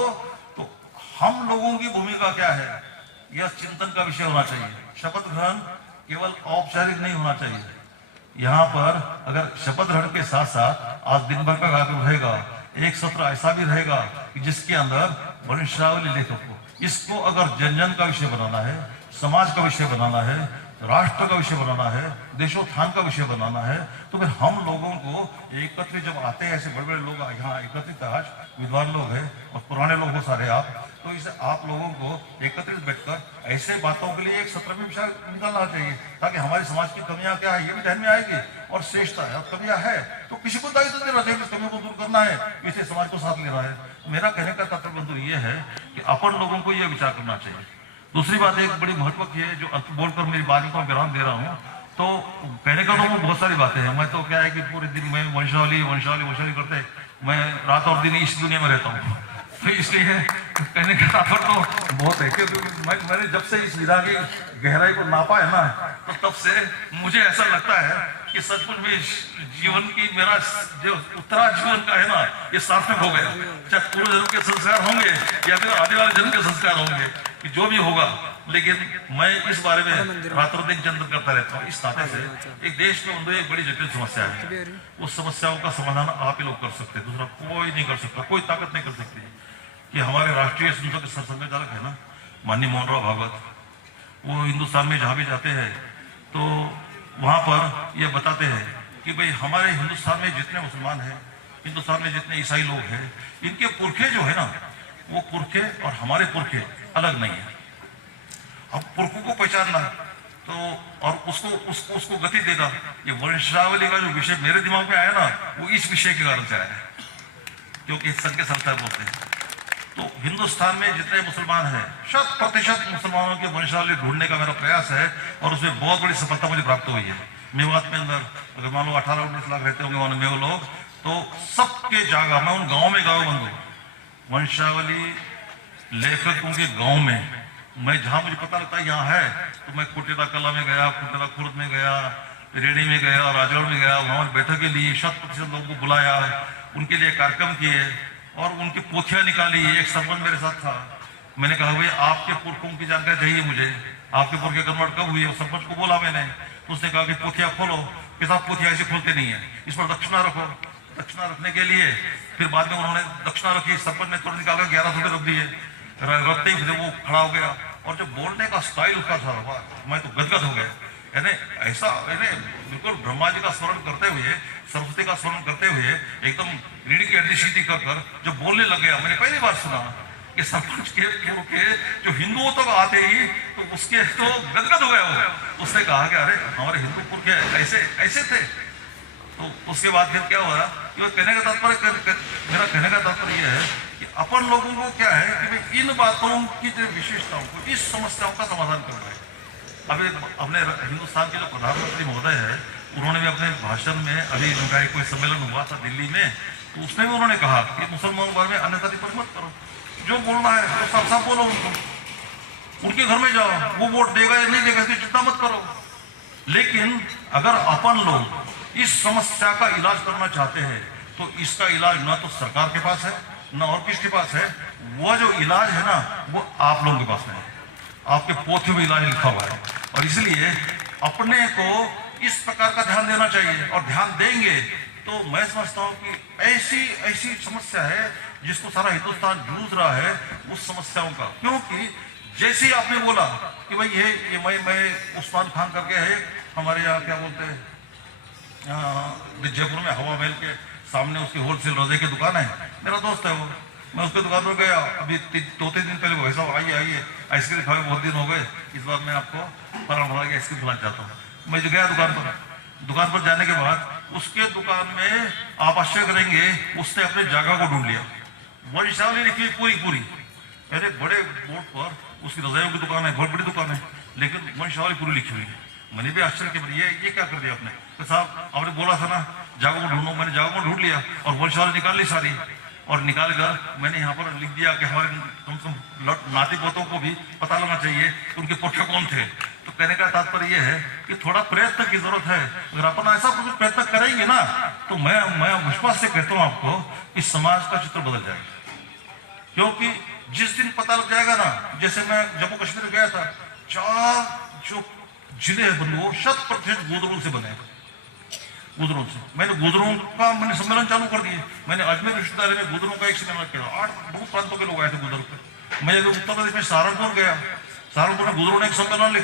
तो हम लोगों की भूमिका क्या है यह चिंतन का विषय होना चाहिए। शपथ ग्रहण केवल औपचारिक नहीं होना चाहिए। यहाँ पर अगर शपथ ग्रहण के साथ साथ आज दिन भर का कार्यक्रम रहेगा, एक सत्र ऐसा भी रहेगा कि जिसके अंदर वंशावली लेखक को, इसको अगर जन जन का विषय बनाना है, समाज का विषय बनाना है, राष्ट्र का विषय बनाना है, देशोत्थान का विषय बनाना है, तो फिर हम लोगों को एकत्रित जब आते हैं, ऐसे बड़े बड़े लोग यहाँ एकत्रित, आज विद्वान लोग हैं और पुराने लोग हो सारे आप, तो इसे आप लोगों को एकत्रित बैठकर ऐसे बातों के लिए एक सत्र में विचार निकालना चाहिए, ताकि हमारे समाज की कमियां क्या है ये भी ध्यान में आएगी, और श्रेष्ठता है और कमियां है तो किसी को दायित्व देना चाहिए, कमियों को दूर करना है, इसे समाज को साथ लेना है। मेरा कहने का तात्पर्य बंधु ये है कि अपन लोगों को यह विचार करना चाहिए। दूसरी बात एक बड़ी महत्व की है, जो बोलकर मेरी बात को विराम दे रहा हूँ, तो कहने का तो वो बहुत सारी बातें हैं। मैं तो क्या है कि पूरे दिन मैं वंशावली करते मैं रात और दिन इस दुनिया में रहता हूँ। तो इसलिए कहने का तात्पर्य तो बहुत है, क्योंकि मैंने जब से इस विधा की गहराई को नापा है ना, तो तब से मुझे ऐसा लगता है कि सचमुच में जीवन की मेरा जो उत्तरा जीवन का है ना, ये सार्थक हो गया। चाहे पूर्व जन्म के संस्कार होंगे या फिर आने वाले जन्म के संस्कार होंगे, कि जो भी होगा, लेकिन मैं इस बारे में रातों दिन चिंतन करता रहता हूँ। इस नाते से एक देश में एक बड़ी जटिल समस्या है, उस समस्याओं का समाधान आप ही लोग कर सकते हैं, दूसरा कोई नहीं कर सकता, कोई ताकत नहीं कर सकती। कि हमारे राष्ट्रीय संसद के संचालक है ना, माननीय मोहन राव भागवत, वो हिंदुस्तान में जहाँ भी जाते हैं तो वहाँ पर ये बताते हैं कि भाई हमारे हिंदुस्तान में जितने मुसलमान हैं, हिंदुस्तान में जितने ईसाई लोग हैं, इनके पुरखे जो है ना, वो पुरखे और हमारे पुरखे अलग नहीं है। अब पुरखों को पहचानना तो और उसको गति देना, ये वंशावली का जो विषय मेरे दिमाग में आया ना, वो इस विषय के कारण से आया है, क्योंकि संघ के संस्था बोलते हैं। तो हिंदुस्तान में जितने मुसलमान हैं, 100% मुसलमानों के वंशावली ढूंढने का मेरा प्रयास है, और उसमें बहुत बड़ी सफलता मुझे प्राप्त हुई है। मेवात में अंदर अगर मान लो 18-19 लाख रहते होंगे वहां मेव लोग, तो सबके जगह मैं उन गाँव में गाँव बंद वंशावली लेखक उनके गाँव में, मैं जहाँ मुझे पता लगता है यहाँ है, तो मैं कुटेरा कला में गया, कुटेरा खुर्द में गया, रेडी में गया, राजगढ़ में गया, वहाँ बैठक के लिए 100% लोगों को बुलाया, उनके लिए कार्यक्रम किए और उनकी पोथियां निकाली। एक सरपंच मेरे साथ था, मैंने कहा भाई आपके पुरखों की जानकारी चाहिए मुझे, आपके पुरखे कन्वर्ट कब हुई? सरपंच को बोला मैंने, तो उसने कहा कि पोथिया खोलो। कि साहब पोथिया ऐसे खोलते नहीं है, इस पर दक्षिणा रखो। दक्षिणा रखने के लिए फिर बाद में उन्होंने दक्षिणा रखी, सरपंच ने तुरंत निकाला 1100 रख दिए, रखते ही फिर वो खड़ा हो गया। और जो बोलने का स्टाइल उसका था, मैं तो गदगद हो गया। यानी ऐसा बिल्कुल ब्रह्मा जी का स्मरण करते हुए, सरस्वती का स्मरण करते हुए, एकदम रीढ़ की हड्डी सीधी कर जो बोलने लग गया। मैंने पहली बार सुना कि सरपंच के पूर्व के जो हिंदुओं तक आते ही तो उसके तो गदगद हो गया वो। उसने कहा कि अरे हमारे हिंदू पुरखे ऐसे थे। तो उसके बाद फिर क्या हुआ कि कहने का तात्पर्य, मेरा कहने का तात्पर्य यह है कि अपन लोगों को क्या है कि भाई इन बातों की जो विशेषताओं को, इस समस्याओं का समाधान कर रहे हैं। अभी अपने हिंदुस्तान के जो प्रधानमंत्री महोदय है, उन्होंने भी अपने भाषण में, अभी उनका एक कोई सम्मेलन हुआ था दिल्ली में, तो उसमें भी उन्होंने कहा कि मुसलमानों बारे में अन्यथा टिप्पणी मत करो, जो बोलना है तो साफ साफ बोलो उनको, उनके घर में जाओ, वो वोट देगा या नहीं देगा इसकी चिंता मत करो। लेकिन अगर अपन लोग इस समस्या का इलाज करना चाहते हैं तो इसका इलाज न तो सरकार के पास है न और किसके पास है, वो जो इलाज है ना वो आप लोगों के पास है। आपके पोथे में इलाज लिखा हुआ है, और इसलिए अपने को इस प्रकार का ध्यान देना चाहिए। और ध्यान देंगे तो मैं समझता हूँ कि ऐसी समस्या है जिसको सारा हिंदुस्तान जूझ रहा है, उस समस्याओं का। क्योंकि जैसे ही आपने बोला कि भाई ये मैं उस्मान खान करके है, हमारे यहाँ क्या बोलते हैं, जयपुर में हवा महल के सामने उसकी होलसेल रोजे की दुकान है, मेरा दोस्त है वो। मैं उसके दुकान पर गया, अभी 2-3 दिन पहले वैसा आइए आइसक्रीम खाए, बहुत दिन हो गए, इस बार मैं आपको फलाना की आइसक्रीम खिलाना चाहता हूँ। मैं जो गया दुकान पर जाने के बाद उसके दुकान में आप आश्चर्य करेंगे, उसने अपने जगह को ढूंढ लिया, वंशावली लिखी पूरी। अरे बड़े बोर्ड पर उसकी रजाइयों की दुकान है, बहुत बड़ी दुकान है, लेकिन वंशावली पूरी लिखी हुई है। मैंने भी आश्चर्य किया, ये क्या कर दिया आपने? तो साहब आपने बोला था ना जगह को ढूंढो, मैंने जगह को ढूंढ लिया और वंशावली निकाल ली सारी, और निकाल कर मैंने यहाँ पर लिख दिया कि हमारे कम से कम नाती पोतों को भी पता लगना चाहिए कि उनके पुरखे कौन थे। तो कहने का तात्पर्य यह है कि थोड़ा प्रयत्न की जरूरत है। अगर अपन ऐसा कुछ प्रयत्न करेंगे ना, तो मैं विश्वास से कहता हूँ आपको कि समाज का चित्र बदल जाएगा। क्योंकि जिस दिन पता लग जाएगा ना, जैसे मैं जम्मू कश्मीर गया था, 4 जो जिले हैं बंधु 100% गुजरों से बने, गुजरों से। मैंने गुजरों का सम्मेलन चालू कर दिए। मैंने अजमेर विश्वविद्यालय में गुजरों का एक सेमिनार किया, 8 बहुत प्रांतों के लोग आए थे गुजर पे। मैं उत्तर प्रदेश में सहारनपुर गया, सहारनपुर में गुजरों ने एक सम्मेलन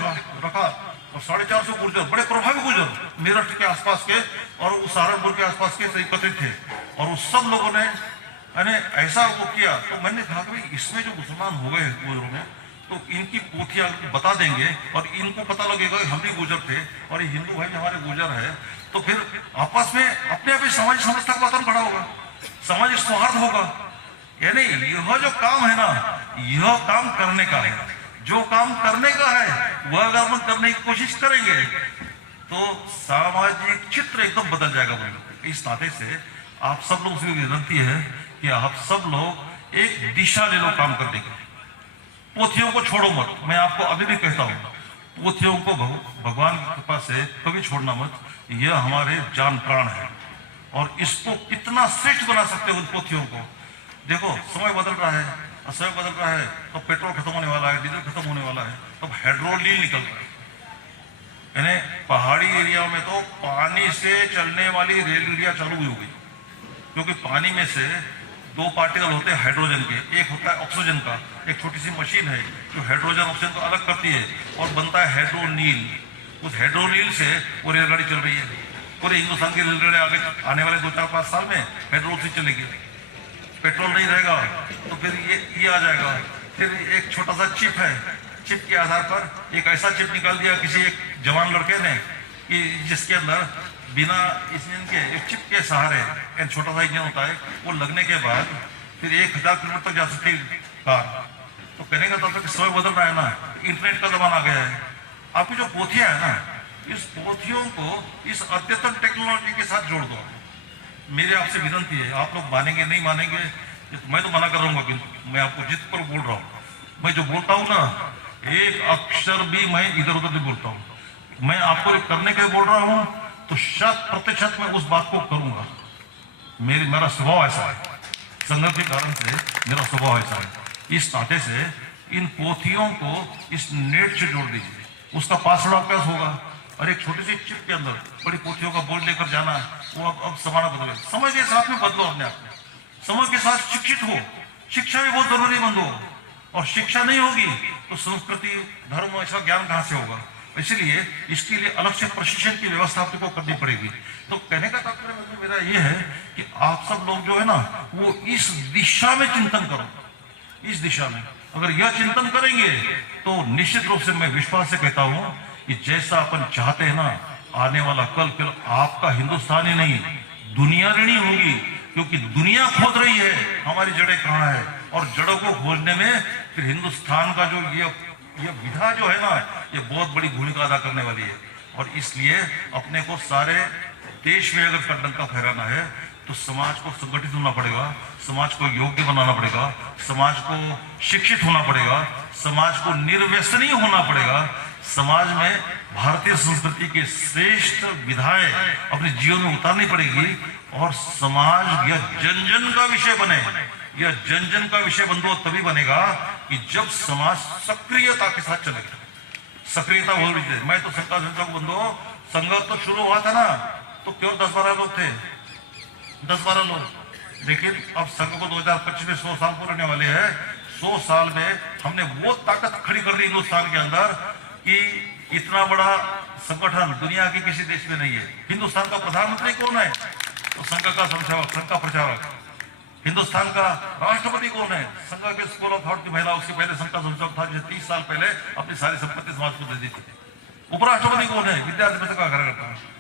रखा और 450 गुर्जर, बड़े प्रभावी गुर्जर मेरठ के आसपास के और उस सहारनपुर के आसपास के एकत्रित थे, और उस सब लोगों ने ऐसा वो किया। तो मैंने कहा कि इसमें जो मुसलमान हो गए गुजरों में, तो इनकी पोथियां बता देंगे और इनको पता लगेगा कि हम भी गुजर थे और ये हिंदू भाई हमारे गुजर है, तो फिर आपस में अपने आप ही सामाजिक समस्या का वातावरण खड़ा होगा, सामाजिक सौहार्द होगा। यानी यह जो काम है ना, यह काम करने का है। जो काम करने का है वह अगर हम करने की कोशिश करेंगे तो सामाजिक चित्र एकदम बदल जाएगा भाई लोग। इस नाते से आप सब लोग से विनती है कि आप सब लोग एक दिशा ले लो काम करने की। पोथियों को छोड़ो मत, मैं आपको अभी भी कहता हूँ, पोथियों को भगवान की कृपा से कभी छोड़ना मत। यह हमारे जान प्राण है और इसको कितना श्रेष्ठ बना सकते हो उन पोथियों को। देखो समय बदल रहा है और समय बदल रहा है तो पेट्रोल खत्म होने वाला है, डीजल खत्म होने वाला है, तो हाइड्रोलीन निकल रहा है। यानी पहाड़ी एरिया में तो पानी से चलने वाली रेलगाड़ियां चालू हुई होगी, क्योंकि पानी में से दो पार्टिकल होते हैं हाइड्रोजन के, एक होता है ऑक्सीजन का। एक छोटी सी मशीन है जो हाइड्रोजन ऑक्सीजन को अलग करती है और बनता है हाइड्रोनील। उस हाइड्रोनील से वो रेलगाड़ी चल रही है। पूरे हिंदुस्तान की रेलगाड़ी आगे आने वाले 2-4-5 साल में पेट्रोल से चलेगी। पेट्रोल नहीं रहेगा तो फिर ये आ जाएगा। फिर एक छोटा सा चिप है, चिप के आधार पर एक ऐसा चिप निकाल दिया किसी एक जवान लड़के ने कि जिसके अंदर बिना इंजन के, एक चिप के सहारे, एक छोटा सा इंजन होता है, वो लगने के बाद फिर 1000 किलोमीटर तक जा सकती है कार। तो कहने का मतलब कि समय बदल रहा है ना, इंटरनेट का जमाना आ गया है। आपकी जो पोथियां है ना, इस पोथियों को इस अद्यतन टेक्नोलॉजी के साथ जोड़ दो। मेरी आपसे विनती है, आप लोग मानेंगे नहीं मानेंगे, मैं तो मना कर रहा हूँ, किंतु मैं आपको जिद पर बोल रहा हूँ। मैं जो बोलता हूँ ना, एक अक्षर भी मैं इधर उधर नहीं बोलता हूँ। मैं आपको करने के लिए बोल रहा हूँ तो 100% मैं उस बात को करूंगा। मेरा स्वभाव ऐसा है, संघर्ष के कारण से मेरा स्वभाव ऐसा है। इस नाते से इन पोथियों को इस नेट से जोड़ दीजिए, उसका पासवर्ड अभ्यास होगा। और एक छोटी सी चिप के अंदर बड़ी पोथियों का बोझ लेकर जाना, वो अब समाना बदले। समय के साथ में बदलो अपने आप को, समय के साथ शिक्षित हो। शिक्षा भी बहुत जरूरी बंद हो, और शिक्षा नहीं होगी तो संस्कृति धर्म ऐसा ज्ञान कहां से होगा। इसलिए इसके लिए अलग से प्रशिक्षण की व्यवस्था आपको करनी पड़ेगी। तो कहने का तात्पर्य मेरा यह है कि आप सब लोग जो है ना, वो इस दिशा में चिंतन करो। इस दिशा में अगर यह चिंतन करेंगे तो निश्चित रूप से मैं विश्वास से कहता हूं कि जैसा अपन चाहते हैं ना, आने वाला कल केवल आपका हिंदुस्तान ही नहीं, दुनिया ऋणी होगी। क्योंकि दुनिया खोज रही है हमारी जड़ें कहाँ है, और जड़ों को खोजने में फिर हिंदुस्तान का जो ये विधा जो है ना, ये बहुत बड़ी भूमिका अदा करने वाली है। और इसलिए अपने को सारे देश में अगर डंका फहराना है तो समाज को संगठित होना पड़ेगा, समाज को योग्य बनाना पड़ेगा, समाज को शिक्षित होना पड़ेगा, समाज को निर्व्यसनी होना पड़ेगा। समाज में भारतीय संस्कृति के श्रेष्ठ विधाएं अपने जीवन में उतारनी पड़ेगी, और समाज यह जन जन का विषय बने। यह जन जन का विषय बंधु तभी बनेगा कि जब समाज सक्रियता के साथ चलेगा। सक्रियता हो रही है। मैं तो संघ बंधु, संघ तो शुरू हुआ था ना तो केवल 10-12 लोग थे, 10-12 लोग। लेकिन अब संघ को 2025 में 100 साल पूरे होने वाले हैं। 100 साल में हमने वो ताकत खड़ी कर दी हिंदुस्तान के अंदर कि इतना बड़ा संगठन दुनिया के किसी देश में नहीं है। हिंदुस्तान का प्रधानमंत्री कौन है? तो संघ का संचालक, संघ का प्रचारक। हिंदुस्तान का राष्ट्रपति कौन है? संघ के स्कूल ऑफ थॉट की महिला। उसके पहले संघ का संचालक था जिसे 30 साल पहले अपनी सारी संपत्ति समाज को दे दी थी। उपराष्ट्रपति कौन है? विद्यार्थी परिषद का कार्यकर्ता।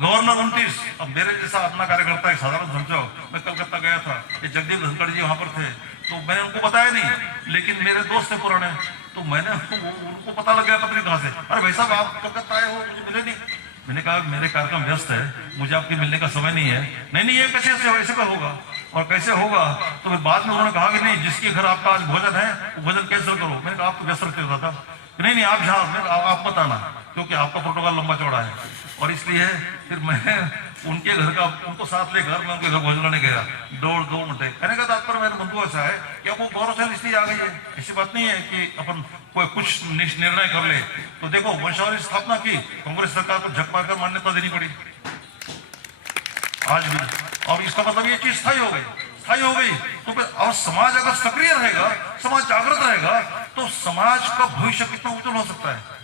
गवर्नर 29। अब मेरे जैसा अपना कार्यकर्ता एक साधारण समझो, मैं कलकत्ता गया था, ये जगदीप धनखड़ जी वहां पर थे, तो मैंने उनको बताया नहीं, लेकिन मेरे दोस्त थे पुराने, तो मैंने उनको पता लग गया पत्नी कहां से। अरे भाई साहब आप कलकत्ता आए हो, मुझे मिले नहीं। मैंने कहा मेरे कार्यक्रम व्यस्त है, मुझे आपके मिलने का समय नहीं है। नहीं ये कैसे वैसे का होगा, और कैसे होगा? तो फिर बाद में उन्होंने कहा कि नहीं, जिसके घर आपका आज भोजन है वो भोजन कैंसिल करो। मैंने कहा आप तो व्यस्त रखते था। नहीं आप जहाँ आप मत आना, क्योंकि आपका प्रोटोकॉल लंबा चौड़ा है। और इसलिए फिर मैं उनके घर का, उनको साथ लेकर मैं उनके घर भोजन करने गया। 2 घंटे। कहने का तात्पर्य मेरे बंधु ऐसा है कि अब वो गौरवशाली इसलिए आ गई है। ऐसी बात नहीं है कि अपन कोई कुछ निर्णय कर ले। तो देखो वंशावली स्थापना की, कांग्रेस सरकार को झक मारकर मान्यता देनी पड़ी आज भी। और इसका मतलब ये चीज स्थायी हो गई। तो फिर और समाज अगर सक्रिय रहेगा, समाज जागृत रहेगा, तो समाज का भविष्य कितना उज्जवल हो सकता है।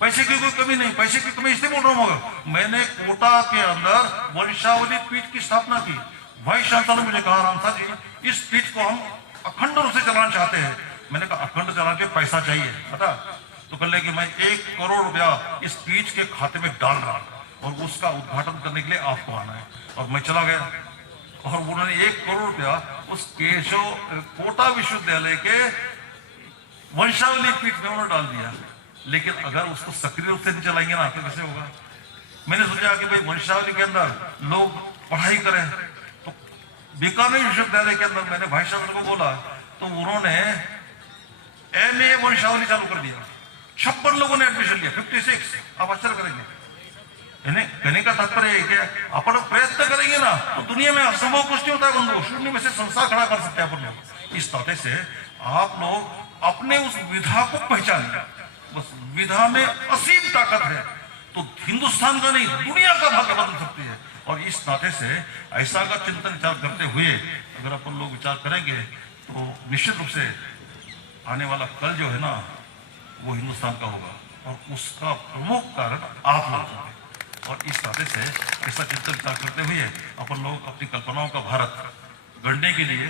पैसे की कोई कमी नहीं। पैसे की कमी इसलिए बोल रहा हूँ, मगर मैंने कोटा के अंदर वंशावली पीठ की स्थापना की। वाइस चांसलर ने मुझे कहा, रामसाद जी इस पीठ को हम अखंड रूप से चलाना चाहते हैं। मैंने कहा अखंड चला के पैसा चाहिए पता, तो कल कि मैं 1 करोड़ रुपया इस पीठ के खाते में डाल रहा और उसका उद्घाटन करने के लिए आपको आना है। और मैं चला गया, और उन्होंने 1 करोड़ रुपया उस कोटा विश्वविद्यालय के वंशावली पीठ में उन्होंने डाल दिया। लेकिन अगर उसको सक्रिय रूप से नहीं चलाएंगे ना तो कैसे होगा। मैंने सोचा कि भाई वंशावली के अंदर लोग पढ़ाई करें, तो बीकानेर विश्वविद्यालय के अंदर मैंने भाई चंद्र को बोला तो उन्होंने MA वंशावली चालू कर दिया। 56 लोगों ने एडमिशन लिया, 56। आप आश्चर्य करेंगे। कहने का तात्पर्य है कि अपन प्रयत्न करेंगे ना तो दुनिया में असंभव कुछ नहीं होता है बंधु, शून्य में से संसार खड़ा कर सकते हैं अपन लोग। इस नाते से आप लोग अपने उस विधा को पहचानिए, बस विधा में असीम ताकत है, तो हिंदुस्तान का नहीं दुनिया का भाग्य बदल सकती है। और इस नाते से ऐसा का चिंतन विचार करते हुए अगर अपन लोग विचार करेंगे तो निश्चित रूप से आने वाला कल जो है ना वो हिंदुस्तान का होगा, और उसका प्रमुख कारण आप लोग होंगे। और इस नाते से ऐसा चिंतन विचार करते हुए अपन लोग अपनी कल्पनाओं का भारत गढ़ने के लिए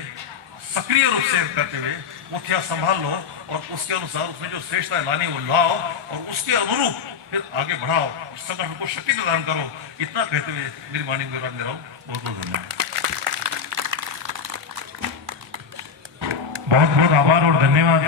सक्रिय रूप से करते हुए मुखिया संभाल लो, और उसके अनुसार उसमें जो श्रेष्ठता लानी वो लाओ, और उसके अनुरूप फिर आगे बढ़ाओ, संगठन को शक्ति प्रदान करो। इतना कहते हुए मेरी वाणी में विराम दे रहा हूँ। बहुत बहुत धन्यवाद। बहुत बहुत आभार और धन्यवाद